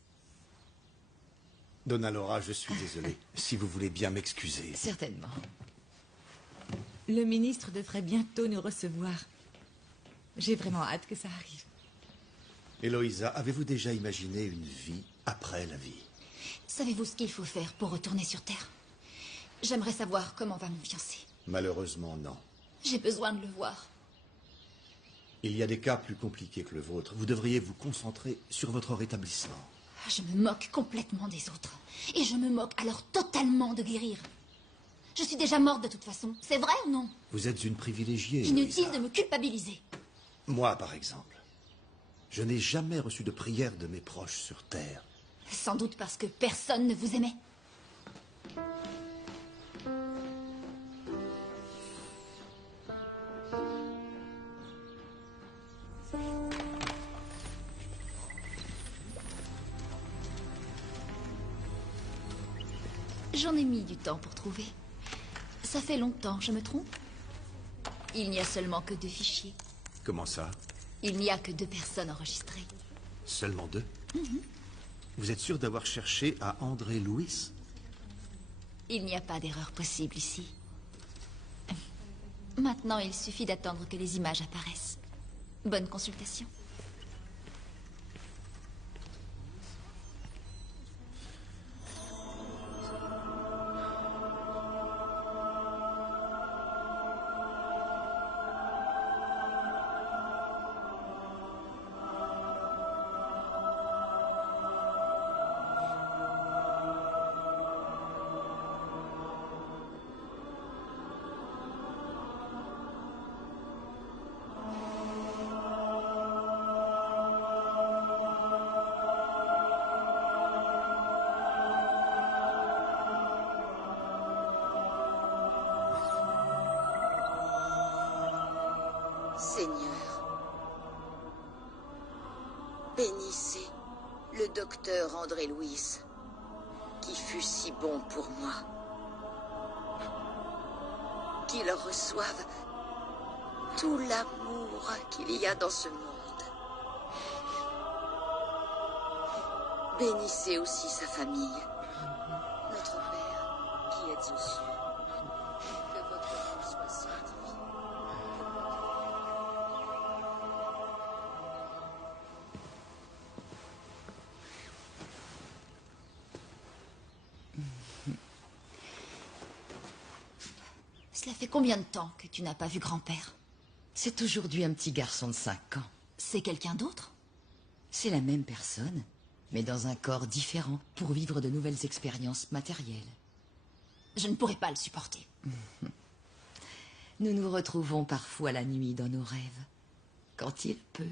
Donna Laura, je suis désolé. Si vous voulez bien m'excuser. Certainement. Le ministre devrait bientôt nous recevoir. J'ai vraiment hâte que ça arrive. Héloïsa, avez-vous déjà imaginé une vie après la vie? Savez-vous ce qu'il faut faire pour retourner sur Terre? J'aimerais savoir comment va mon fiancé. Malheureusement, non. J'ai besoin de le voir. Il y a des cas plus compliqués que le vôtre. Vous devriez vous concentrer sur votre rétablissement. Je me moque complètement des autres. Et je me moque alors totalement de guérir. Je suis déjà morte de toute façon. C'est vrai ou non? Vous êtes une privilégiée, Inutile Héloïsa. de me culpabiliser. Moi, par exemple. Je n'ai jamais reçu de prière de mes proches sur Terre. Sans doute parce que personne ne vous aimait. J'en ai mis du temps pour trouver. Ça fait longtemps, je me trompe? Il n'y a seulement que 2 fichiers. Comment ça? Il n'y a que 2 personnes enregistrées. Seulement 2? Vous êtes sûr d'avoir cherché à André Louis? Il n'y a pas d'erreur possible ici. Maintenant, il suffit d'attendre que les images apparaissent. Bonne consultation. Seigneur, bénissez le docteur André Louis, qui fut si bon pour moi. Qu'il reçoive tout l'amour qu'il y a dans ce monde. Bénissez aussi sa famille. Notre Père, qui êtes aux cieux, que votre nom soit sanctifié. Cela fait combien de temps que tu n'as pas vu grand-père? C'est aujourd'hui un petit garçon de 5 ans. C'est quelqu'un d'autre? C'est la même personne, mais dans un corps différent, pour vivre de nouvelles expériences matérielles. Je ne pourrais pas le supporter. Nous nous retrouvons parfois la nuit dans nos rêves, quand il peut.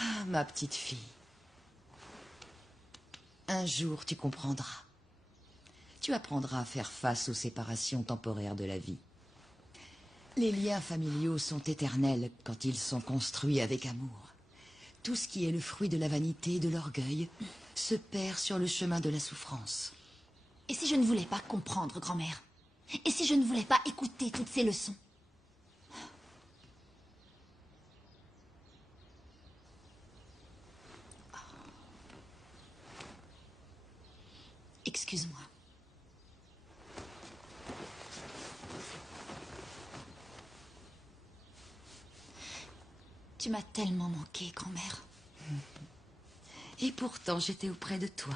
Ah, ma petite fille. Un jour, tu comprendras. Tu apprendras à faire face aux séparations temporaires de la vie. Les liens familiaux sont éternels quand ils sont construits avec amour. Tout ce qui est le fruit de la vanité et de l'orgueil se perd sur le chemin de la souffrance. Et si je ne voulais pas comprendre, grand-mère? Et si je ne voulais pas écouter toutes ces leçons? Excuse-moi. Tu m'as tellement manqué, grand-mère. Et pourtant, j'étais auprès de toi.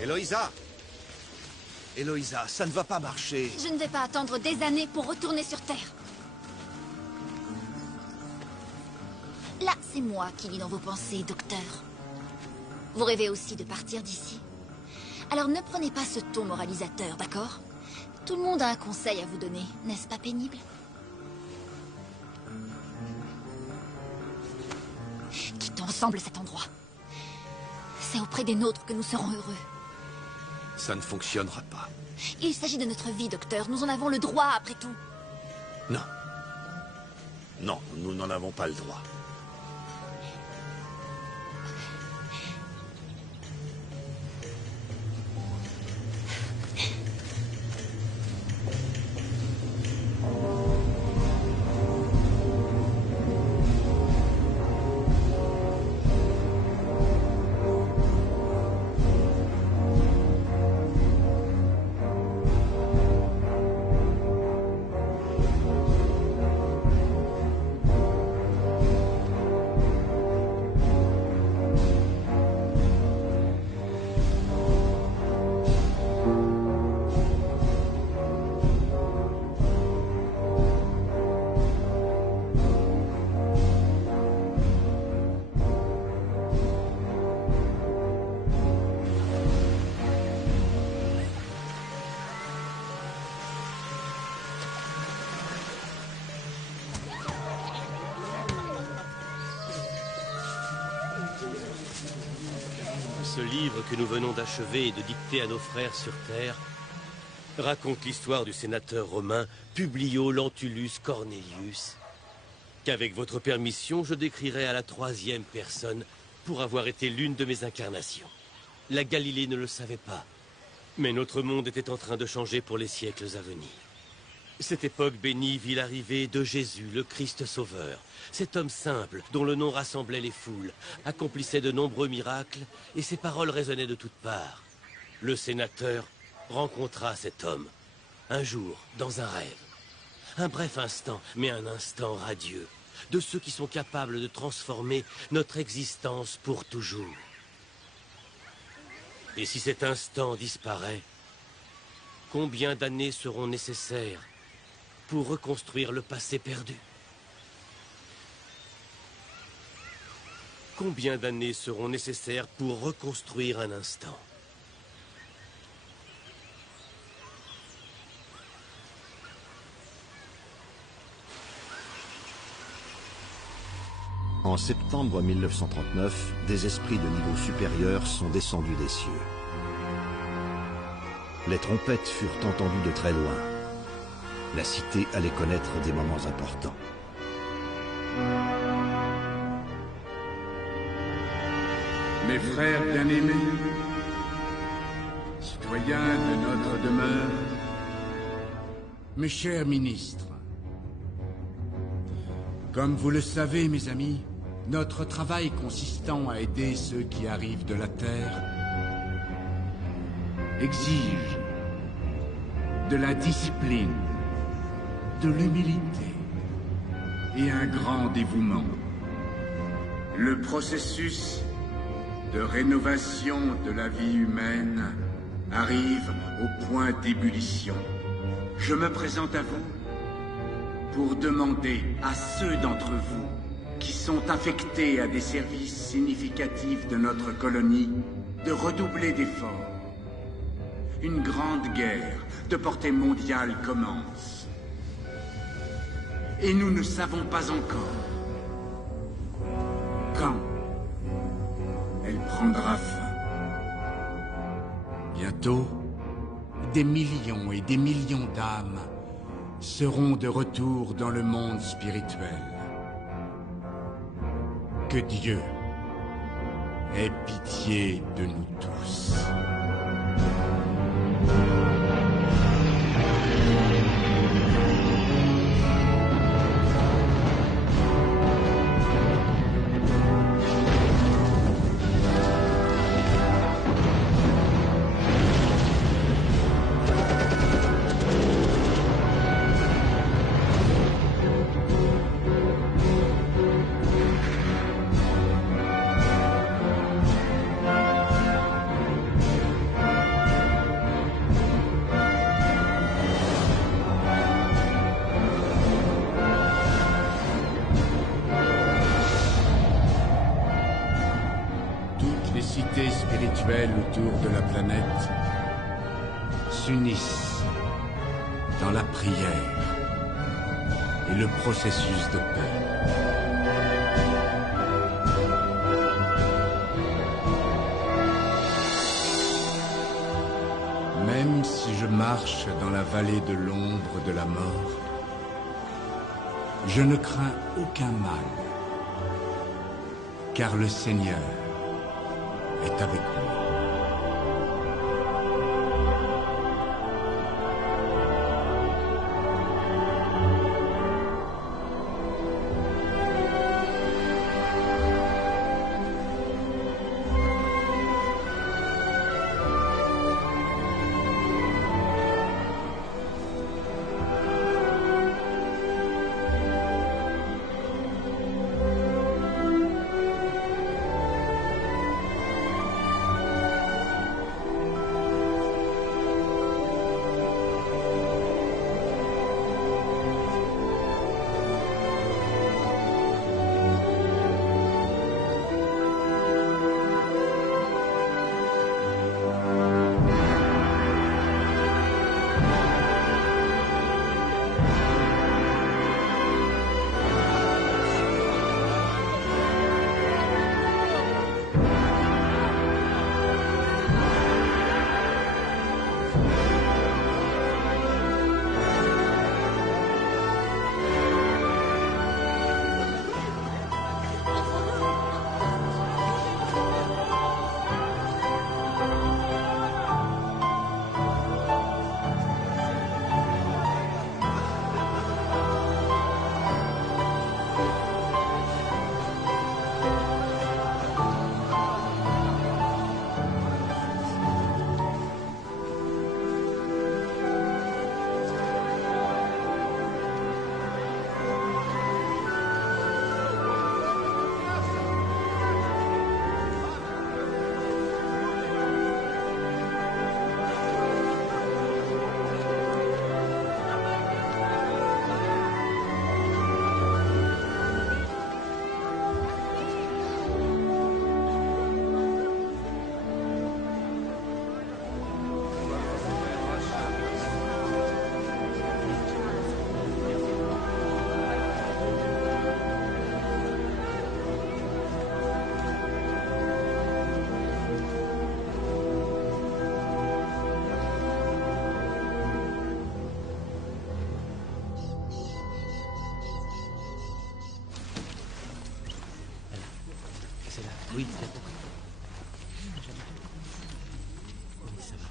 Héloïsa! Héloïsa, ça ne va pas marcher. Je ne vais pas attendre des années pour retourner sur Terre. Là, c'est moi qui lis dans vos pensées, docteur. Vous rêvez aussi de partir d'ici. Alors ne prenez pas ce ton moralisateur, d'accord? Tout le monde a un conseil à vous donner, n'est-ce pas pénible? Quittons ensemble cet endroit. C'est auprès des nôtres que nous serons heureux. Ça ne fonctionnera pas. Il s'agit de notre vie, docteur. Nous en avons le droit, après tout. Non. Non, nous n'en avons pas le droit. Ce livre que nous venons d'achever et de dicter à nos frères sur Terre raconte l'histoire du sénateur romain Publio Lentulus Cornelius, qu'avec votre permission, je décrirai à la 3e personne pour avoir été l'une de mes incarnations. La Galilée ne le savait pas, mais notre monde était en train de changer pour les siècles à venir. Cette époque bénie vit l'arrivée de Jésus, le Christ Sauveur. Cet homme simple, dont le nom rassemblait les foules, accomplissait de nombreux miracles et ses paroles résonnaient de toutes parts. Le sénateur rencontra cet homme, un jour, dans un rêve. Un bref instant, mais un instant radieux, de ceux qui sont capables de transformer notre existence pour toujours. Et si cet instant disparaît, combien d'années seront nécessaires pour reconstruire le passé perdu? Combien d'années seront nécessaires pour reconstruire un instant? En septembre 1939, des esprits de niveau supérieur sont descendus des cieux. Les trompettes furent entendues de très loin. La cité allait connaître des moments importants. Mes frères bien-aimés, citoyens de notre demeure, mes chers ministres, comme vous le savez, mes amis, notre travail consistant à aider ceux qui arrivent de la Terre exige de la discipline, de l'humilité et un grand dévouement. Le processus de rénovation de la vie humaine arrive au point d'ébullition. Je me présente à vous pour demander à ceux d'entre vous qui sont affectés à des services significatifs de notre colonie de redoubler d'efforts. Une grande guerre de portée mondiale commence. Et nous ne savons pas encore quand elle prendra fin. Bientôt, des millions et des millions d'âmes seront de retour dans le monde spirituel. Que Dieu ait pitié de nous tous. belle autour de la planète s'unissent dans la prière et le processus de paix. Même si je marche dans la vallée de l'ombre de la mort, je ne crains aucun mal, car le Seigneur est avec moi. Oui, c'est bon. Oui, ça va.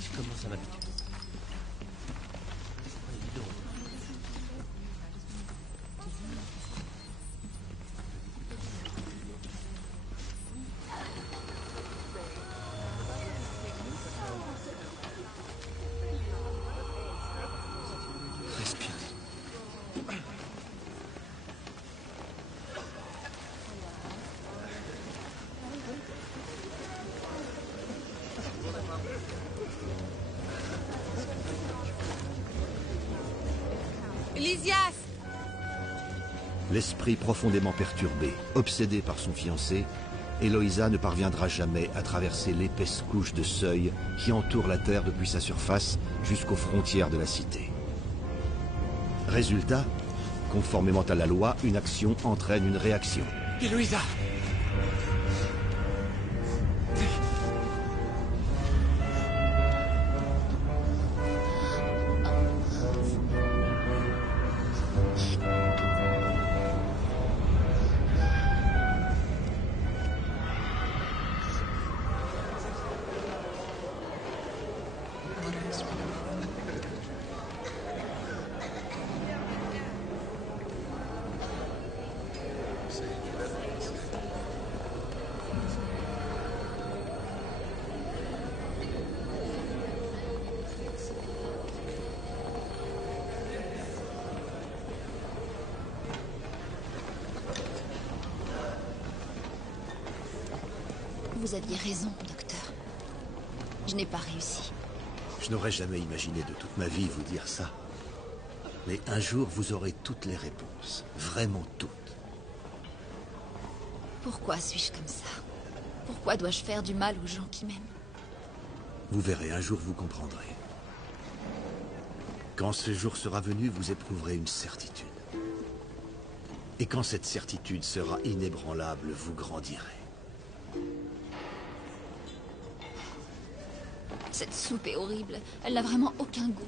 Je commence à m'habituer. Dis donc. Respire. Lysias! L'esprit profondément perturbé, obsédé par son fiancé, Eloïsa ne parviendra jamais à traverser l'épaisse couche de seuil qui entoure la Terre depuis sa surface jusqu'aux frontières de la cité. Résultat, conformément à la loi, une action entraîne une réaction. Eloïsa! Vous aviez raison, docteur. Je n'ai pas réussi. Je n'aurais jamais imaginé de toute ma vie vous dire ça. Mais un jour, vous aurez toutes les réponses. Vraiment toutes. Pourquoi suis-je comme ça? Pourquoi dois-je faire du mal aux gens qui m'aiment? Vous verrez, un jour vous comprendrez. Quand ce jour sera venu, vous éprouverez une certitude. Et quand cette certitude sera inébranlable, vous grandirez. Cette soupe est horrible. Elle n'a vraiment aucun goût.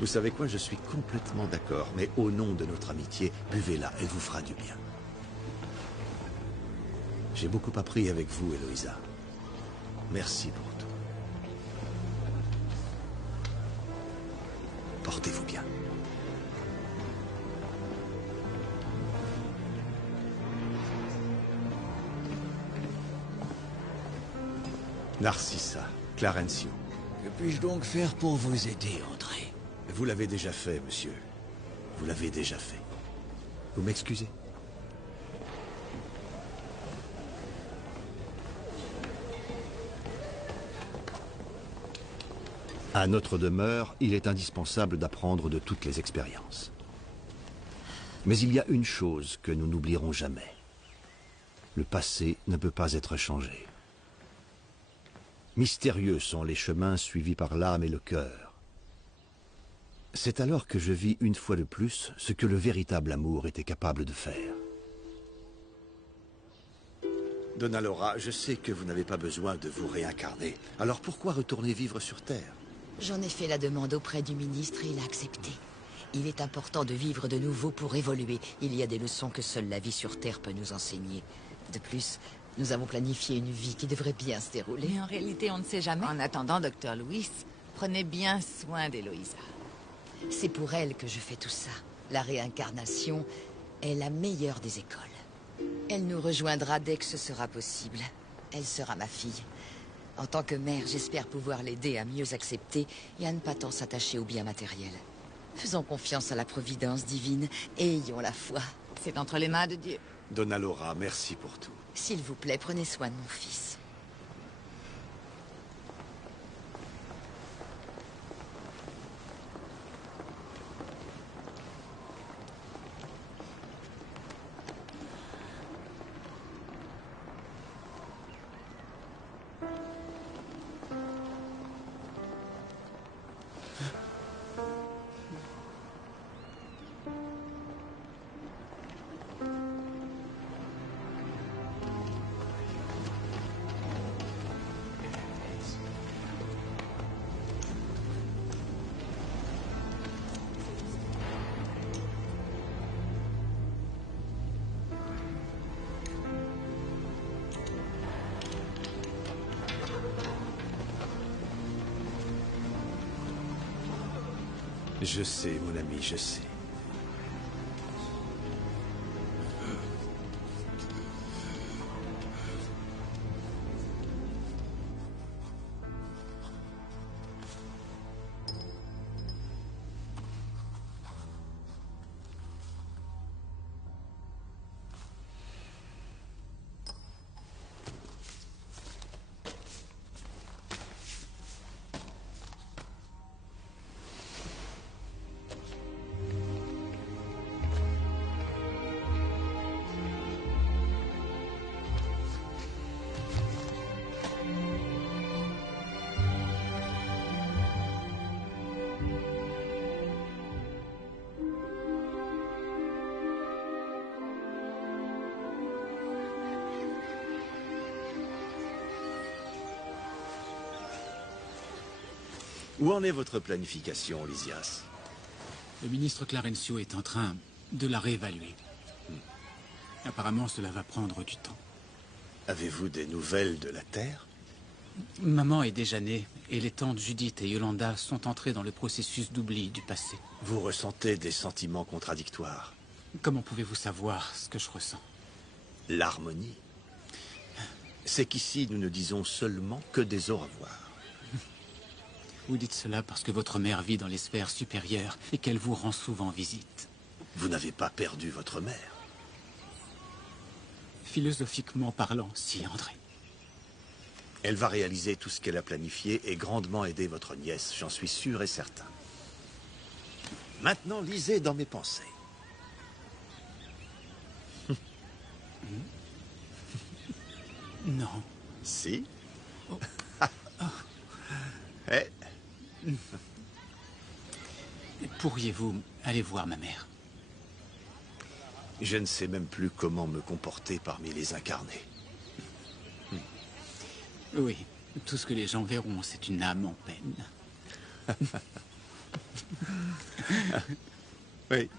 Vous savez quoi, je suis complètement d'accord, mais au nom de notre amitié, buvez-la, elle vous fera du bien. J'ai beaucoup appris avec vous, Eloïsa. Merci pour tout. Portez-vous bien. Narcissa, Clarencio. Que puis-je donc faire pour vous aider, André? Vous l'avez déjà fait, monsieur. Vous l'avez déjà fait. Vous m'excusez? À notre demeure, il est indispensable d'apprendre de toutes les expériences. Mais il y a une chose que nous n'oublierons jamais. Le passé ne peut pas être changé. Mystérieux sont les chemins suivis par l'âme et le cœur. C'est alors que je vis une fois de plus ce que le véritable amour était capable de faire. Donna Laura, je sais que vous n'avez pas besoin de vous réincarner. Alors pourquoi retourner vivre sur Terre? J'en ai fait la demande auprès du ministre et il a accepté. Il est important de vivre de nouveau pour évoluer. Il y a des leçons que seule la vie sur Terre peut nous enseigner. De plus, nous avons planifié une vie qui devrait bien se dérouler. Mais en réalité, on ne sait jamais. En attendant, Dr. Louis, prenez bien soin d'Eloïsa. C'est pour elle que je fais tout ça. La réincarnation est la meilleure des écoles. Elle nous rejoindra dès que ce sera possible. Elle sera ma fille. En tant que mère, j'espère pouvoir l'aider à mieux accepter et à ne pas tant s'attacher aux biens matériels. Faisons confiance à la providence divine et ayons la foi. C'est entre les mains de Dieu. Donna Laura, merci pour tout. S'il vous plaît, prenez soin de mon fils. Je sais, mon ami, je sais. Où en est votre planification, Lysias? Le ministre Clarencio est en train de la réévaluer. Apparemment, cela va prendre du temps. Avez-vous des nouvelles de la Terre? Maman est déjà née, et les tantes Judith et Yolanda sont entrées dans le processus d'oubli du passé. Vous ressentez des sentiments contradictoires. Comment pouvez-vous savoir ce que je ressens? L'harmonie. C'est qu'ici, nous ne disons seulement que des au revoir. Vous dites cela parce que votre mère vit dans les sphères supérieures et qu'elle vous rend souvent visite. Vous n'avez pas perdu votre mère. Philosophiquement parlant, si, André. Elle va réaliser tout ce qu'elle a planifié et grandement aider votre nièce, j'en suis sûr et certain. Maintenant, lisez dans mes pensées. Non. Si. Eh, Pourriez-vous aller voir ma mère? je ne sais même plus comment me comporter parmi les incarnés. Oui, tout ce que les gens verront, c'est une âme en peine. Oui.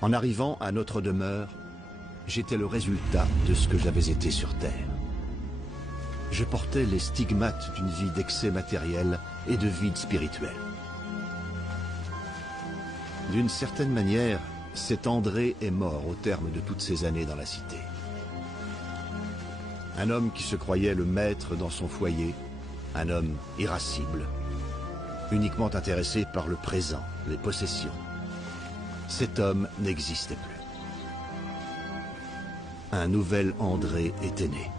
En arrivant à notre demeure, j'étais le résultat de ce que j'avais été sur Terre. Je portais les stigmates d'une vie d'excès matériel et de vide spirituel. D'une certaine manière, cet André est mort au terme de toutes ces années dans la cité. Un homme qui se croyait le maître dans son foyer, un homme irascible, uniquement intéressé par le présent, les possessions. Cet homme n'existait plus. Un nouvel André était né.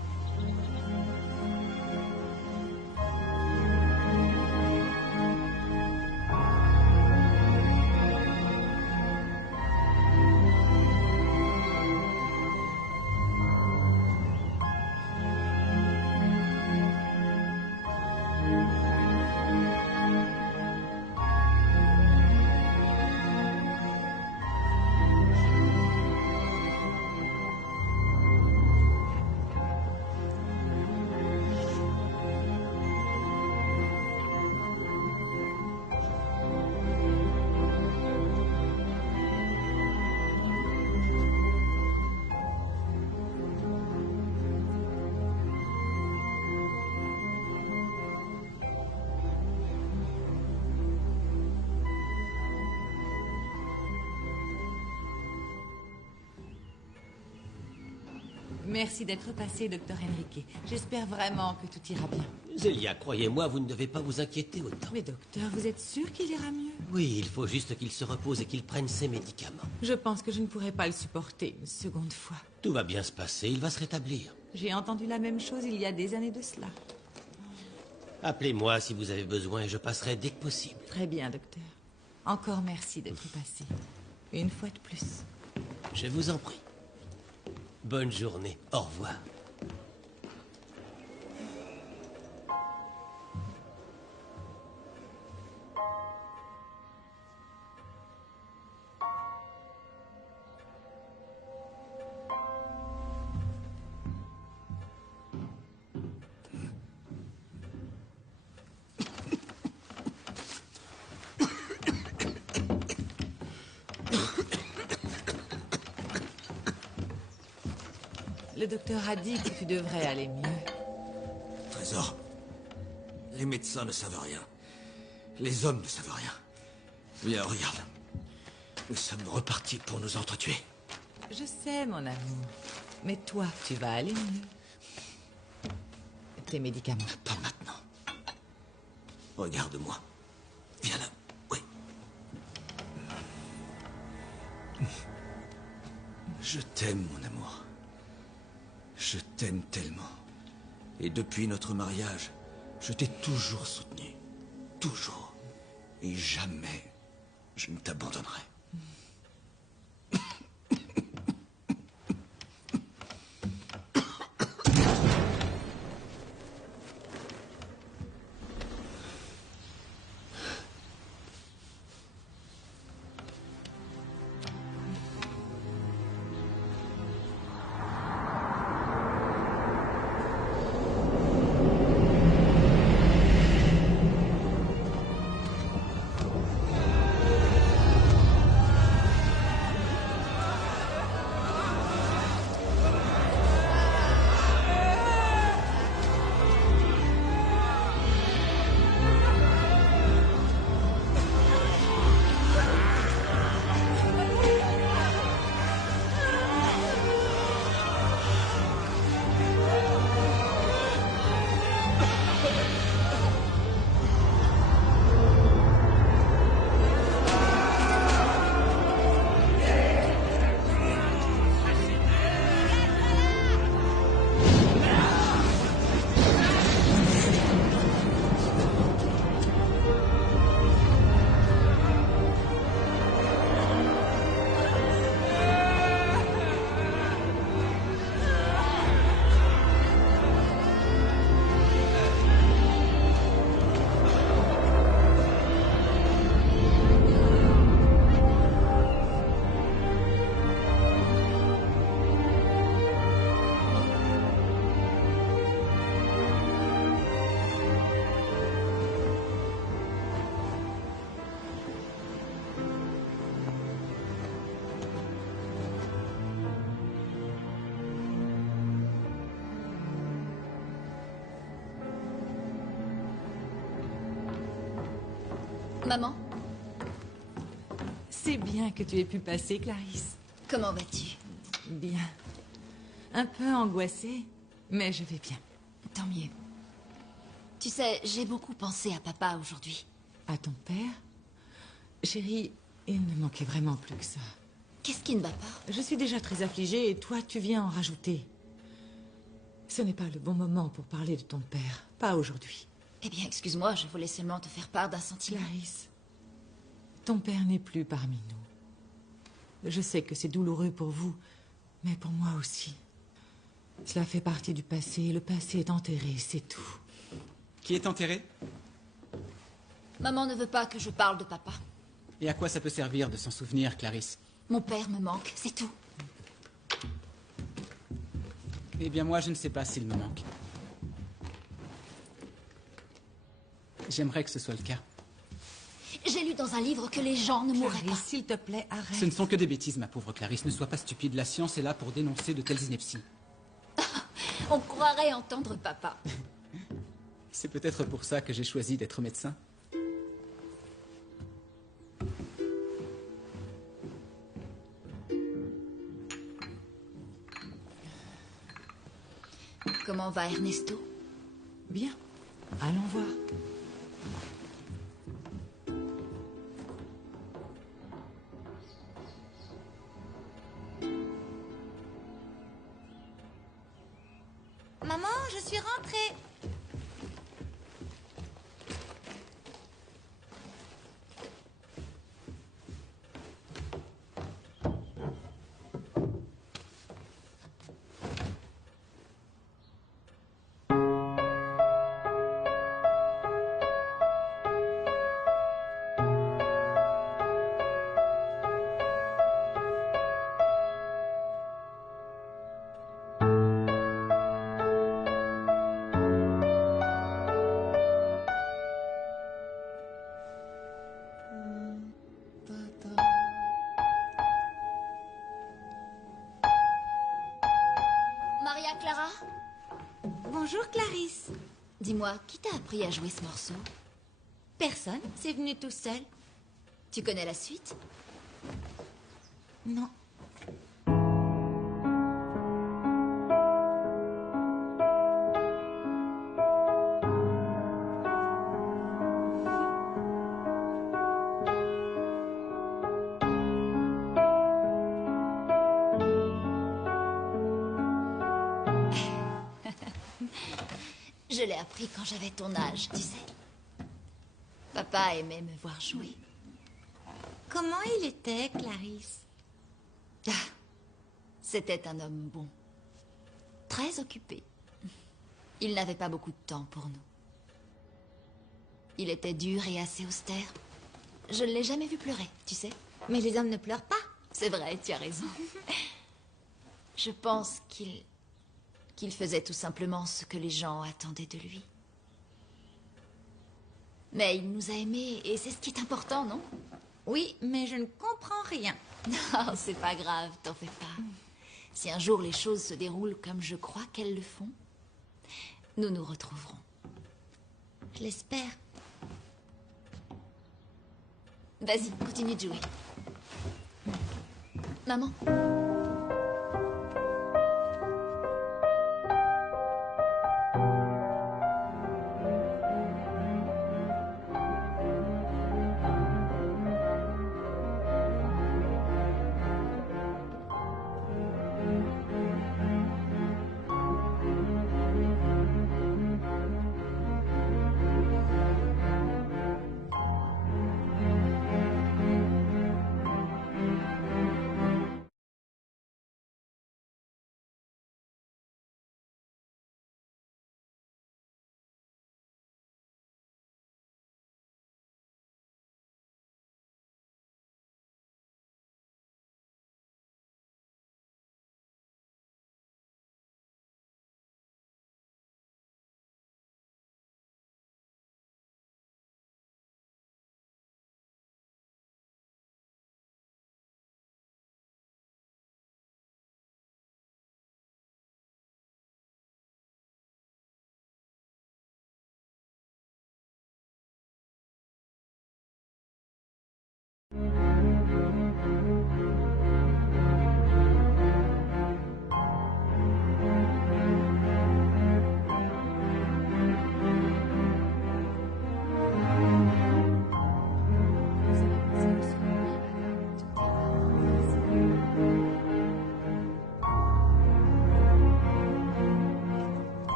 Merci d'être passé, docteur Enrique. J'espère vraiment que tout ira bien. Zélia, croyez-moi, vous ne devez pas vous inquiéter autant. Mais docteur, vous êtes sûr qu'il ira mieux? Oui, il faut juste qu'il se repose et qu'il prenne ses médicaments. Je pense que je ne pourrai pas le supporter une seconde fois. Tout va bien se passer, il va se rétablir. J'ai entendu la même chose il y a des années de cela. Appelez-moi si vous avez besoin et je passerai dès que possible. Très bien, docteur. Encore merci d'être passé. Une fois de plus. Je vous en prie. Bonne journée. Au revoir. Le docteur a dit que tu devrais aller mieux. Trésor, les médecins ne savent rien. Les hommes ne savent rien. Viens, regarde. Nous sommes repartis pour nous entretuer. Je sais, mon amour. Mais toi, tu vas aller mieux. Tes médicaments. Pas maintenant. Regarde-moi. Viens là. Oui. Je t'aime, mon amour. Je t'aime tellement. Et depuis notre mariage, je t'ai toujours soutenu. Toujours. Et jamais je ne t'abandonnerai. Maman, C'est bien que tu aies pu passer, Clarisse. comment vas-tu? Bien. Un peu angoissée, mais je vais bien. Tant mieux. Tu sais, j'ai beaucoup pensé à papa aujourd'hui. À ton père? Chérie, il ne manquait vraiment plus que ça. Qu'est-ce qui ne va pas? Je suis déjà très affligée et toi, tu viens en rajouter. Ce n'est pas le bon moment pour parler de ton père. Pas aujourd'hui. Eh bien, excuse-moi, je voulais seulement te faire part d'un sentiment. Clarisse, ton père n'est plus parmi nous. Je sais que c'est douloureux pour vous, mais pour moi aussi. Cela fait partie du passé. Le passé est enterré, c'est tout. Qui est enterré? Maman ne veut pas que je parle de papa. Et à quoi ça peut servir de s'en souvenir, Clarisse? Mon père me manque, c'est tout. Eh bien, moi, je ne sais pas s'il me manque. J'aimerais que ce soit le cas. J'ai lu dans un livre que les gens ne mourraient Clarisse, pas. s'il te plaît, arrête. Ce ne sont que des bêtises, ma pauvre Clarisse. Ne sois pas stupide. La science est là pour dénoncer de telles inepties. On croirait entendre papa. C'est peut-être pour ça que j'ai choisi d'être médecin. Comment va Ernesto? Bien, allons voir. Maman, je suis rentrée. Maria Clara? Bonjour, Clarisse. Dis-moi, qui t'a appris à jouer ce morceau? Personne, c'est venu tout seul. Tu connais la suite? Non. Je l'ai appris quand j'avais ton âge, tu sais. Papa aimait me voir jouer. Comment il était, Clarisse? Ah, c'était un homme bon. Très occupé. Il n'avait pas beaucoup de temps pour nous. Il était dur et assez austère. Je ne l'ai jamais vu pleurer, tu sais. Mais les hommes ne pleurent pas. C'est vrai, tu as raison. Je pense qu'il faisait tout simplement ce que les gens attendaient de lui. Mais il nous a aimés, et c'est ce qui est important, non? Oui, mais je ne comprends rien. Non, c'est pas grave, t'en fais pas. Si un jour les choses se déroulent comme je crois qu'elles le font, nous nous retrouverons. Je l'espère. Vas-y, continue de jouer. Maman?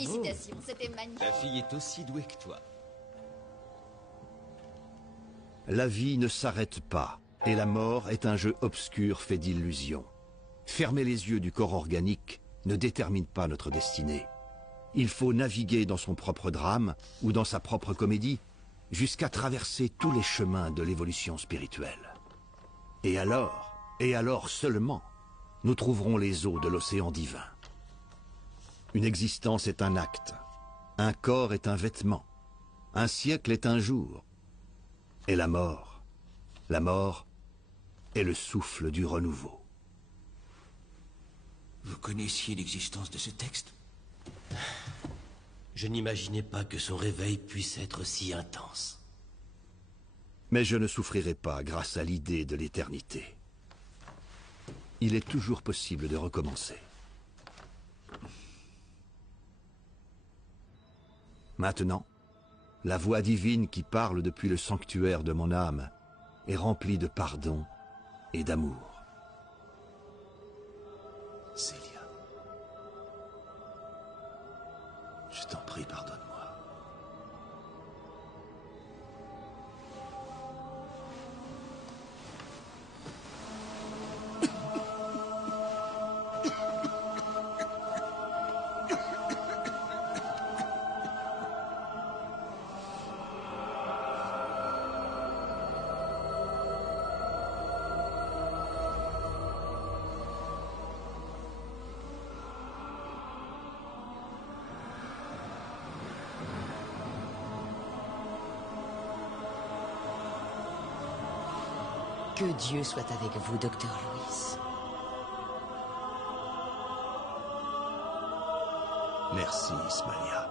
Félicitations, c'était magnifique. La fille est aussi douée que toi. La vie ne s'arrête pas, et la mort est un jeu obscur fait d'illusions. Fermer les yeux du corps organique ne détermine pas notre destinée. Il faut naviguer dans son propre drame ou dans sa propre comédie, jusqu'à traverser tous les chemins de l'évolution spirituelle. Et alors seulement, nous trouverons les eaux de l'océan divin. Une existence est un acte, un corps est un vêtement, un siècle est un jour, et la mort est le souffle du renouveau. Vous connaissiez l'existence de ce texte? Je n'imaginais pas que son réveil puisse être si intense. Mais je ne souffrirai pas grâce à l'idée de l'éternité. Il est toujours possible de recommencer. Maintenant, la voix divine qui parle depuis le sanctuaire de mon âme est remplie de pardon et d'amour. Célia. Je t'en prie, pardonne-moi. Que Dieu soit avec vous, Docteur Lewis. Merci, Ismalia.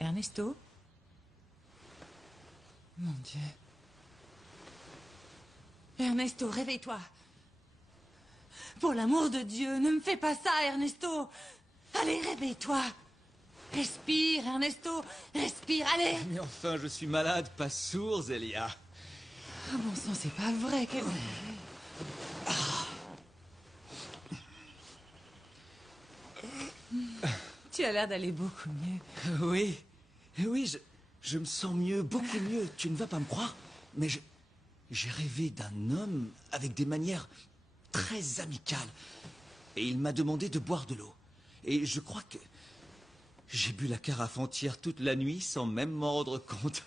Ernesto? Mon Dieu. Ernesto, réveille-toi. Pour l'amour de Dieu, ne me fais pas ça, Ernesto. Allez, réveille-toi. Respire, Ernesto. Respire, allez. Mais enfin, je suis malade, pas sourd, Zélia. Ah bon sang, c'est pas vrai. Tu as l'air d'aller beaucoup mieux. Oui, je me sens mieux, beaucoup mieux. Tu ne vas pas me croire, mais j'ai rêvé d'un homme avec des manières très amicales. Et il m'a demandé de boire de l'eau. Et je crois que j'ai bu la carafe entière toute la nuit sans même m'en rendre compte.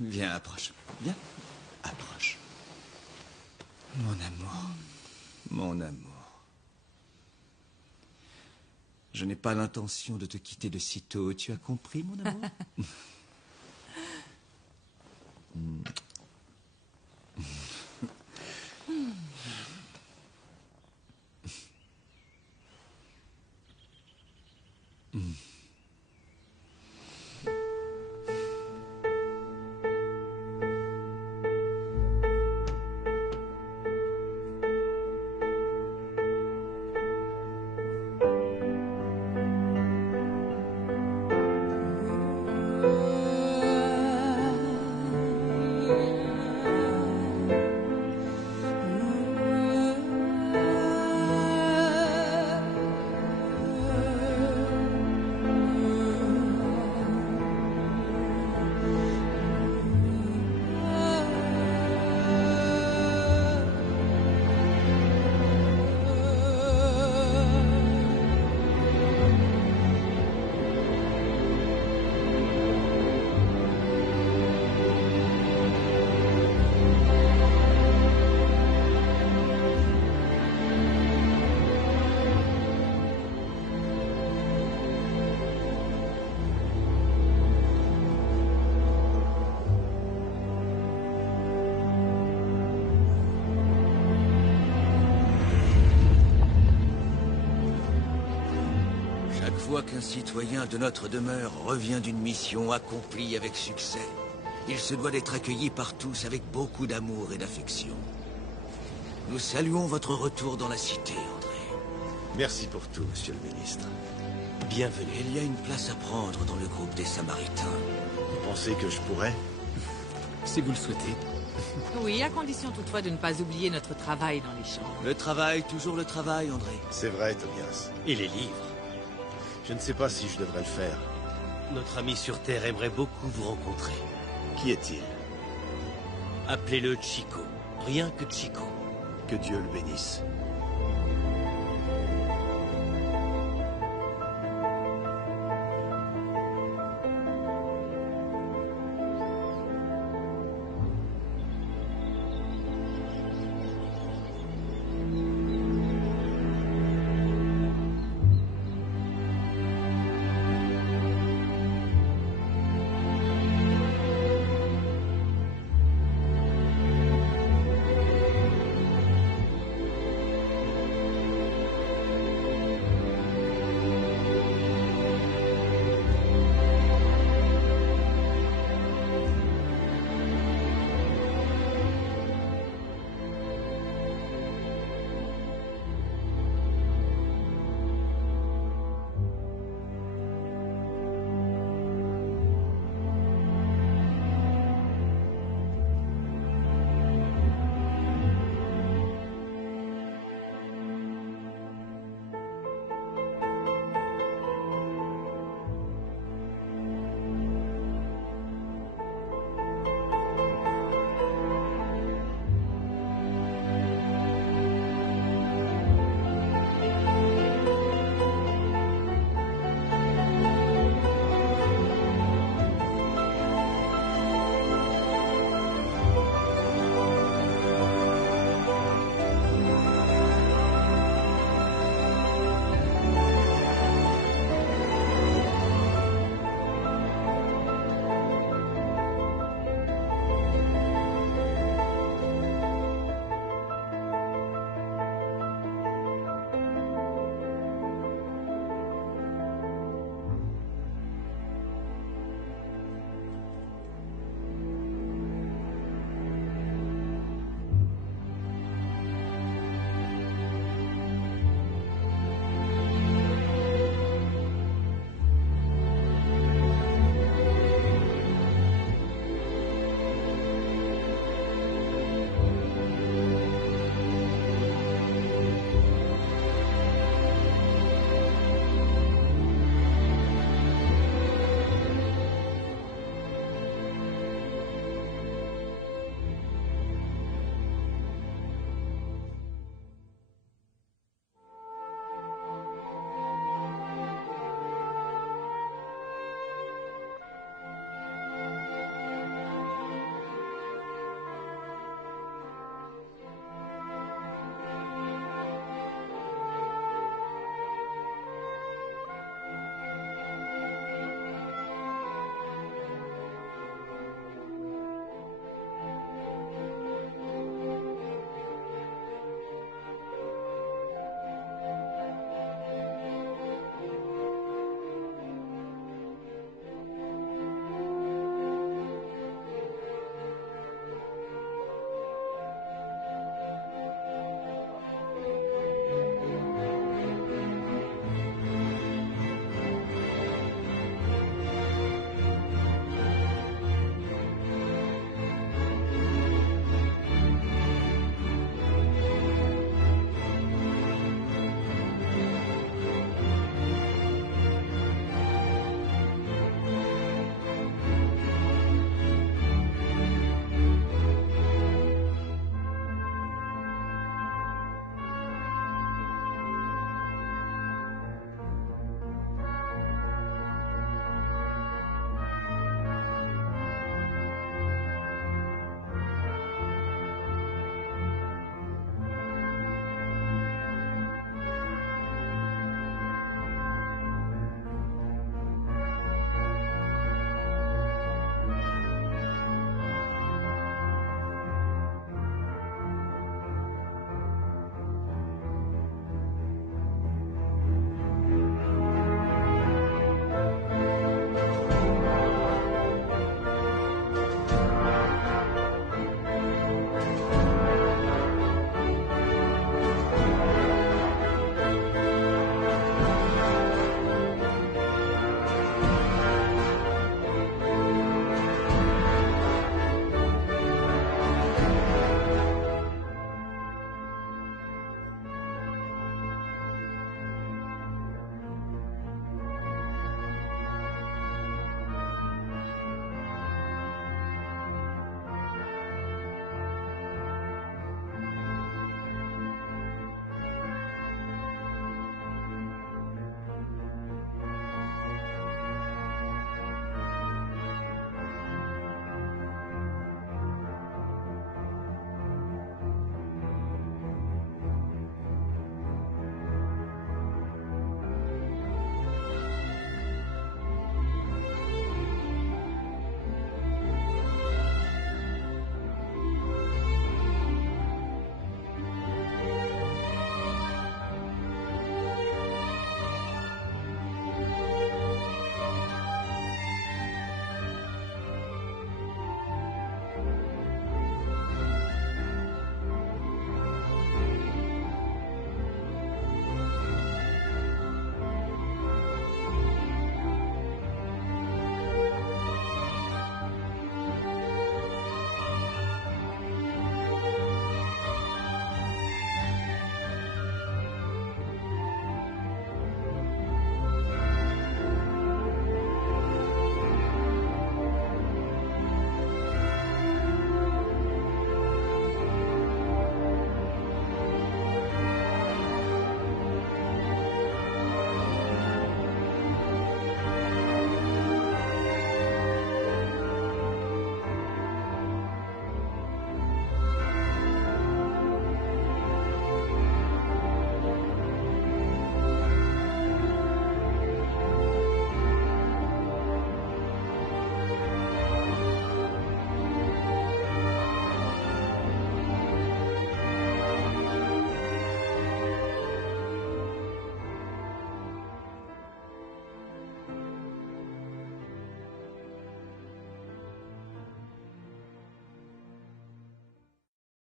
Viens, approche. Viens, approche. Mon amour. Mon amour. Je n'ai pas l'intention de te quitter de sitôt. Tu as compris, mon amour? fois qu'un citoyen de notre demeure revient d'une mission accomplie avec succès, il se doit d'être accueilli par tous avec beaucoup d'amour et d'affection. Nous saluons votre retour dans la cité, André. Merci pour tout, monsieur le ministre. Bienvenue. Il y a une place à prendre dans le groupe des Samaritains. Vous pensez que je pourrais? Si vous le souhaitez. Oui, à condition toutefois de ne pas oublier notre travail dans les champs. Le travail, toujours le travail, André. C'est vrai, Tobias. Et les livres. Je ne sais pas si je devrais le faire. Notre ami sur Terre aimerait beaucoup vous rencontrer. Qui est-il? Appelez-le Chico. Rien que Chico. Que Dieu le bénisse.